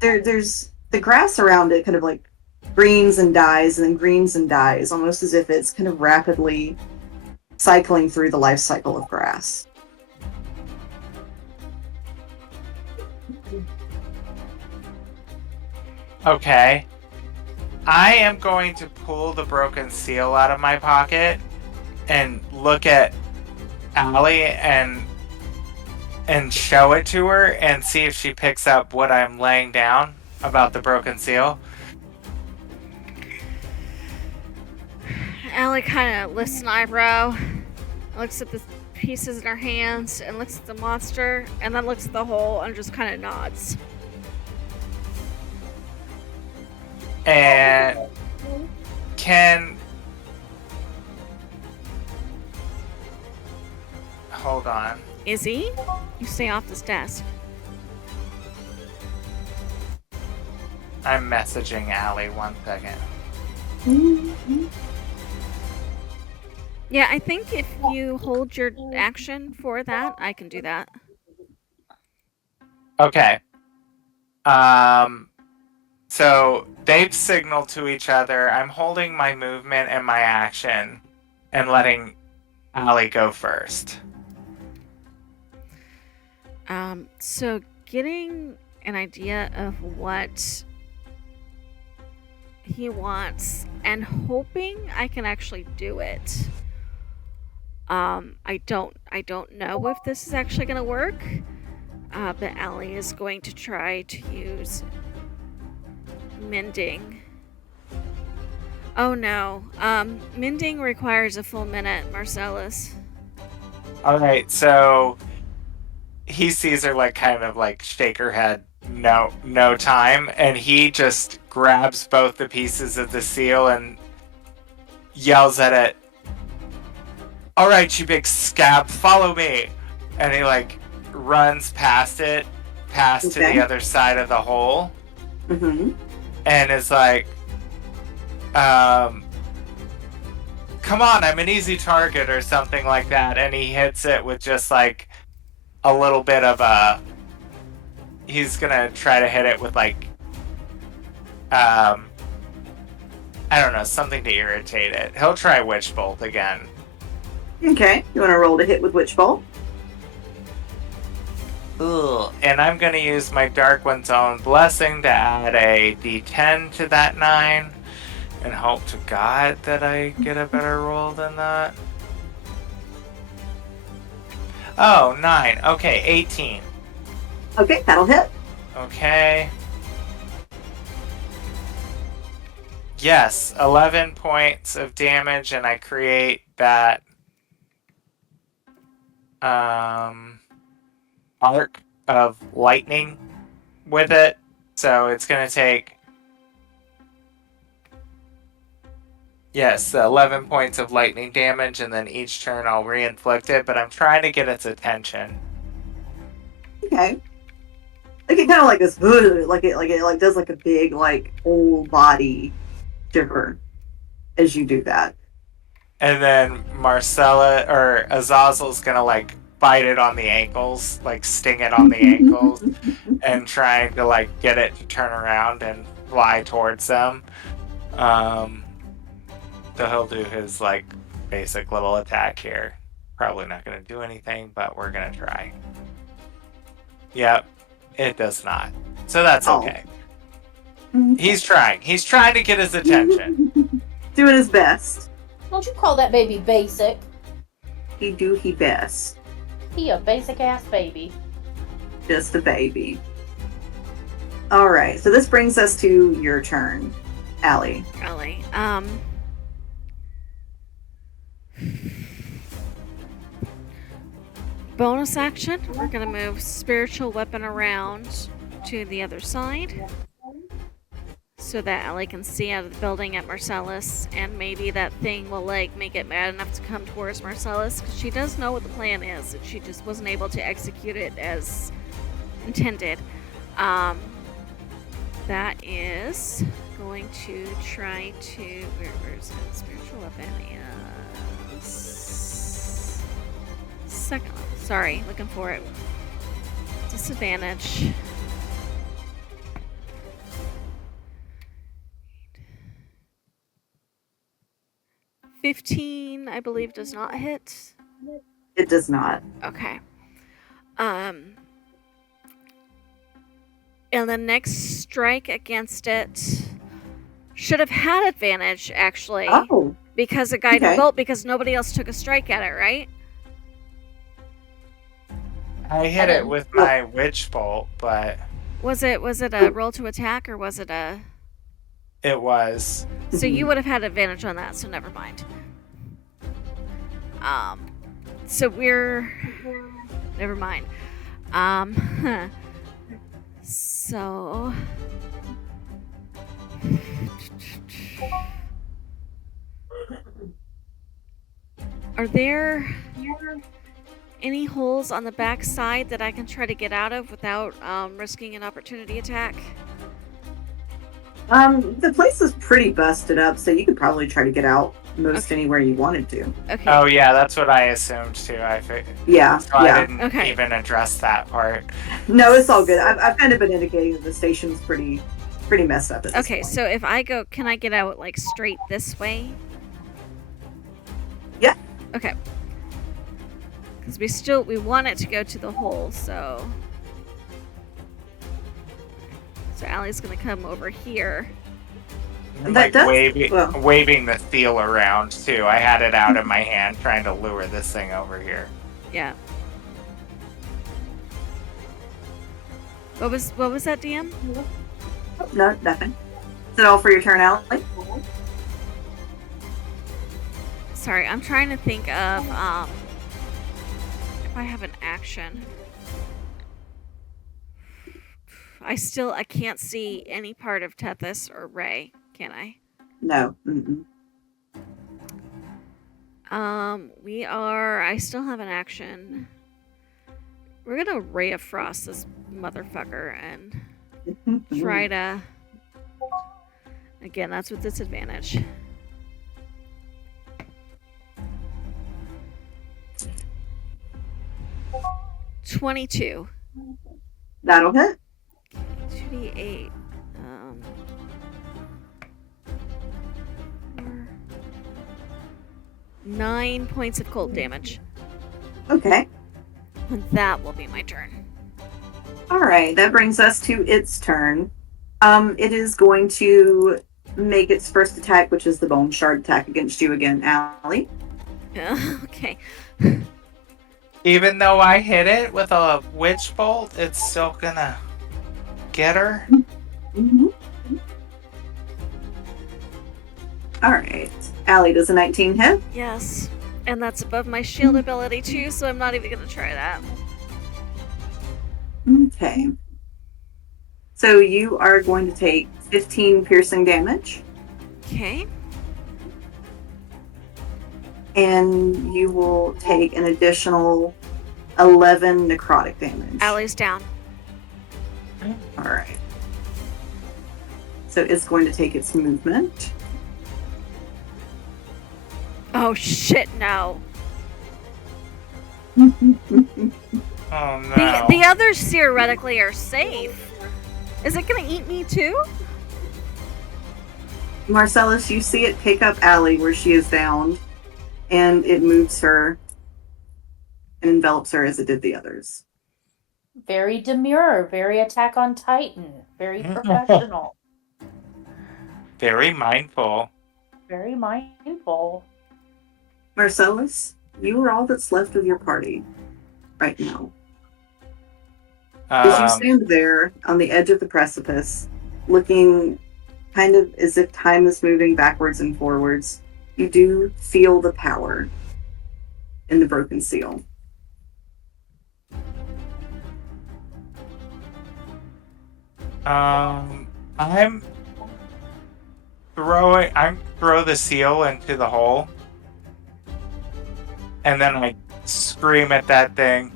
there's the grass around it kind of like greens and dies and then greens and dies, almost as if it's kind of rapidly cycling through the life cycle of grass. Okay. I am going to pull the broken seal out of my pocket and look at Allie and show it to her and see if she picks up what I'm laying down about the broken seal. Allie kind of lifts an eyebrow, looks at the pieces in her hands, and looks at the monster, and then looks at the hole and just kind of nods. And hold on. Izzy, you stay off this desk. I'm messaging Allie 1 second. Yeah, I think if you hold your action for that, I can do that. Okay. So they've signaled to each other. I'm holding my movement and my action and letting Allie go first. So getting an idea of what he wants and hoping I can actually do it. I don't know if this is actually gonna work. But Allie is going to try to use mending. Oh no. Mending requires a full minute, Marcellus. Alright, so he sees her like kind of like shake her head, no time, and he just grabs both the pieces of the seal and yells at it, "Alright, you big scab, follow me!" And he like runs past it, to the other side of the hole, and is like, "Come on, I'm an easy target," or something like that, and he hits it with just like a little bit of a. He's gonna try to hit it with like, I don't know, something to irritate it. He'll try Witch Bolt again. Okay, you want to roll to hit with Witch Bolt? Ugh. And I'm gonna use my Dark One's Own Blessing to add a D10 to that 9, and hope to God that I get a better roll than that. Oh, 9. Okay, 18. Okay, that'll hit. Okay. Yes, 11 points of damage, and I create that arc of lightning with it. So it's going to take, yes, 11 points of lightning damage, and then each turn I'll re-inflict it, but I'm trying to get its attention. Okay. Like it kind of like this, like it does like a big like whole body shiver as you do that. And then Marcella or Azazel's gonna like bite it on the ankles, like sting it on the ankles, and trying to like get it to turn around and fly towards them. So he'll do his like basic little attack here. Probably not gonna do anything, but we're gonna try. Yep, it does not. So that's okay. He's trying. He's trying to get his attention. Doing his best. Don't you call that baby basic? He do he best. He a basic ass baby. Just a baby. All right, so this brings us to your turn, Allie. Really. Bonus action. We're gonna move spiritual weapon around to the other side, so that Ellie can see out of the building at Marcellus, and maybe that thing will like make it mad enough to come towards Marcellus, because she does know what the plan is, and she just wasn't able to execute it as intended. That is going to try to where's it? Spiritual weapon is second level. Sorry, looking for it. Disadvantage. 15, I believe, does not hit. It does not. Okay. And the next strike against it should have had advantage, actually. Oh. Because a guiding Okay. bolt, because nobody else took a strike at it, right? I hit it with my witch bolt, but Was it a roll to attack, or was it a... it was. So you would have had advantage on that, so never mind. So we're... Never mind. So... Are there any holes on the back side that I can try to get out of without risking an opportunity attack? The place is pretty busted up, so you could probably try to get out most anywhere you wanted to. Okay. Oh yeah, that's what I assumed too. Yeah, So I didn't Okay. even address that part. No, it's all good. I've kind of been indicating that the station's pretty messed up at this Okay, point. so if I go, can I get out like straight this way? Yeah. Okay. Because we want it to go to the hole, so Allie's gonna come over here. That Like does- waving the seal around too. I had it out in my hand trying to lure this thing over here. Yeah. What was that, DM? No, nothing. Is it all for your turn, Allie? Sorry, I'm trying to think of if I have an action. I can't see any part of Tethys or Ray, can I? No. Mm-mm. I still have an action. We're gonna Ray of Frost this motherfucker and try to... Again, that's with disadvantage. $22. That'll hit. 2d8. 9 points of cold damage. Okay. And that will be my turn. All right. That brings us to its turn. It is going to make its first attack, which is the bone shard attack against you again, Allie. Okay. Even though I hit it with a witch bolt, it's still gonna get her. Mm-hmm. Alright. Allie, does a 19 hit? Yes. And that's above my shield ability too, so I'm not even gonna try that. Okay. So you are going to take 15 piercing damage, Okay. and you will take an additional 11 necrotic damage. Allie's down. Alright. So it's going to take its movement. Oh shit, no. Oh no. The others theoretically are safe. Is it gonna eat me too? Marcellus, you see it pick up Allie where she is downed, and it moves her and envelops her as it did the others. Very demure, very Attack on Titan, very professional, Very mindful. very mindful. Marcellus, you are all that's left of your party right now. As you stand there on the edge of the precipice, looking kind of as if time is moving backwards and forwards, you do feel the power in the broken seal. I'm throw the seal into the hole, and then I scream at that thing.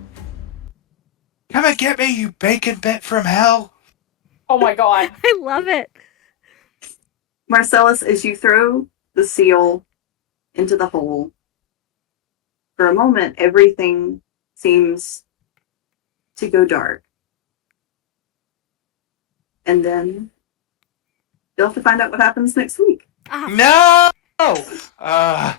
Come and get me, you bacon bit from hell! Oh my god. I love it. Marcellus, as you throw the seal into the hole, for a moment, everything seems to go dark. And then you'll have to find out what happens next week. No! Oh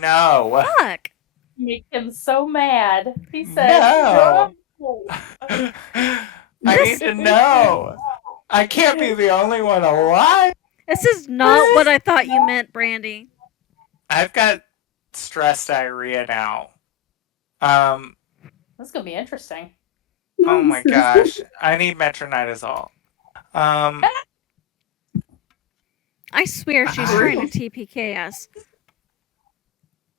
no! Fuck. Make him so mad. He said, No. "No." I need to know. I can't be the only one alive. This is not what I thought you meant, Brandy. I've got stress diarrhea now. This is gonna be interesting. Oh my gosh. I need metronidazole. I swear she's trying to TPK us.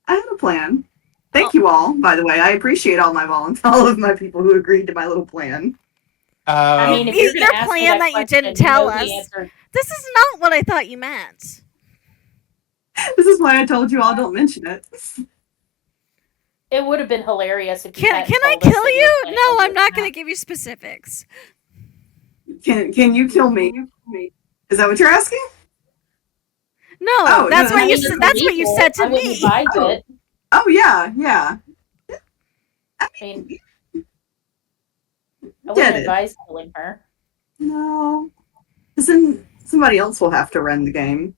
I have a plan. Thank you all, by the way. I appreciate all of my people who agreed to my little plan. I mean, if you're Your gonna ask me plan that that you question, didn't tell know the us. answer. This is not what I thought you meant. This is why I told you all don't mention it. It would have been hilarious if you Can hadn't I told us kill that you? were No, I'm not planning going to give you specifics. Can you kill me? Is that what you're asking? No, Oh, that's no, what I you mean, said. That's what you said I to wouldn't me. advise it. Oh yeah, yeah. I mean, I Get wouldn't it. advise killing her. No. Then somebody else will have to run the game.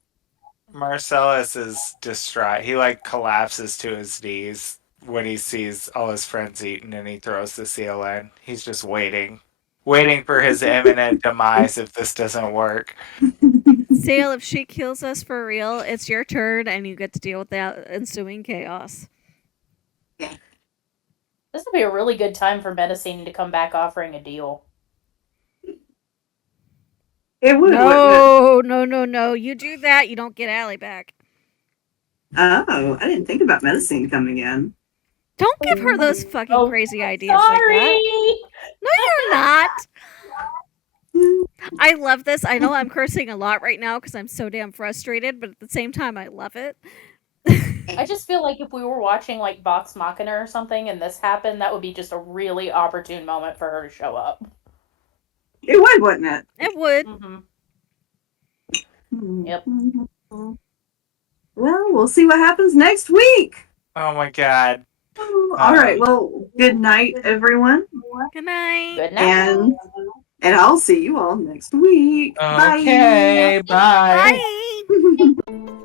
Marcellus is distraught. He collapses to his knees when he sees all his friends eaten, and he throws the seal in. He's just waiting for his imminent demise if this doesn't work. Sale, if she kills us for real, it's your turn and you get to deal with that ensuing chaos. This would be a really good time for Medicine to come back offering a deal. It would. No. You do that, you don't get Allie back. Oh, I didn't think about medicine coming in. Don't give her those fucking crazy ideas like Sorry! that. No, you're not. I love this. I know I'm cursing a lot right now because I'm so damn frustrated, but at the same time, I love it. I just feel like if we were watching Vox Machina or something and this happened, that would be just a really opportune moment for her to show up. It would, wouldn't it? It would. Mm-hmm. Yep. Well, we'll see what happens next week. Oh my god. All right. Well, good night, everyone. Good night. Good night. And I'll see you all next week. Okay, bye. Bye.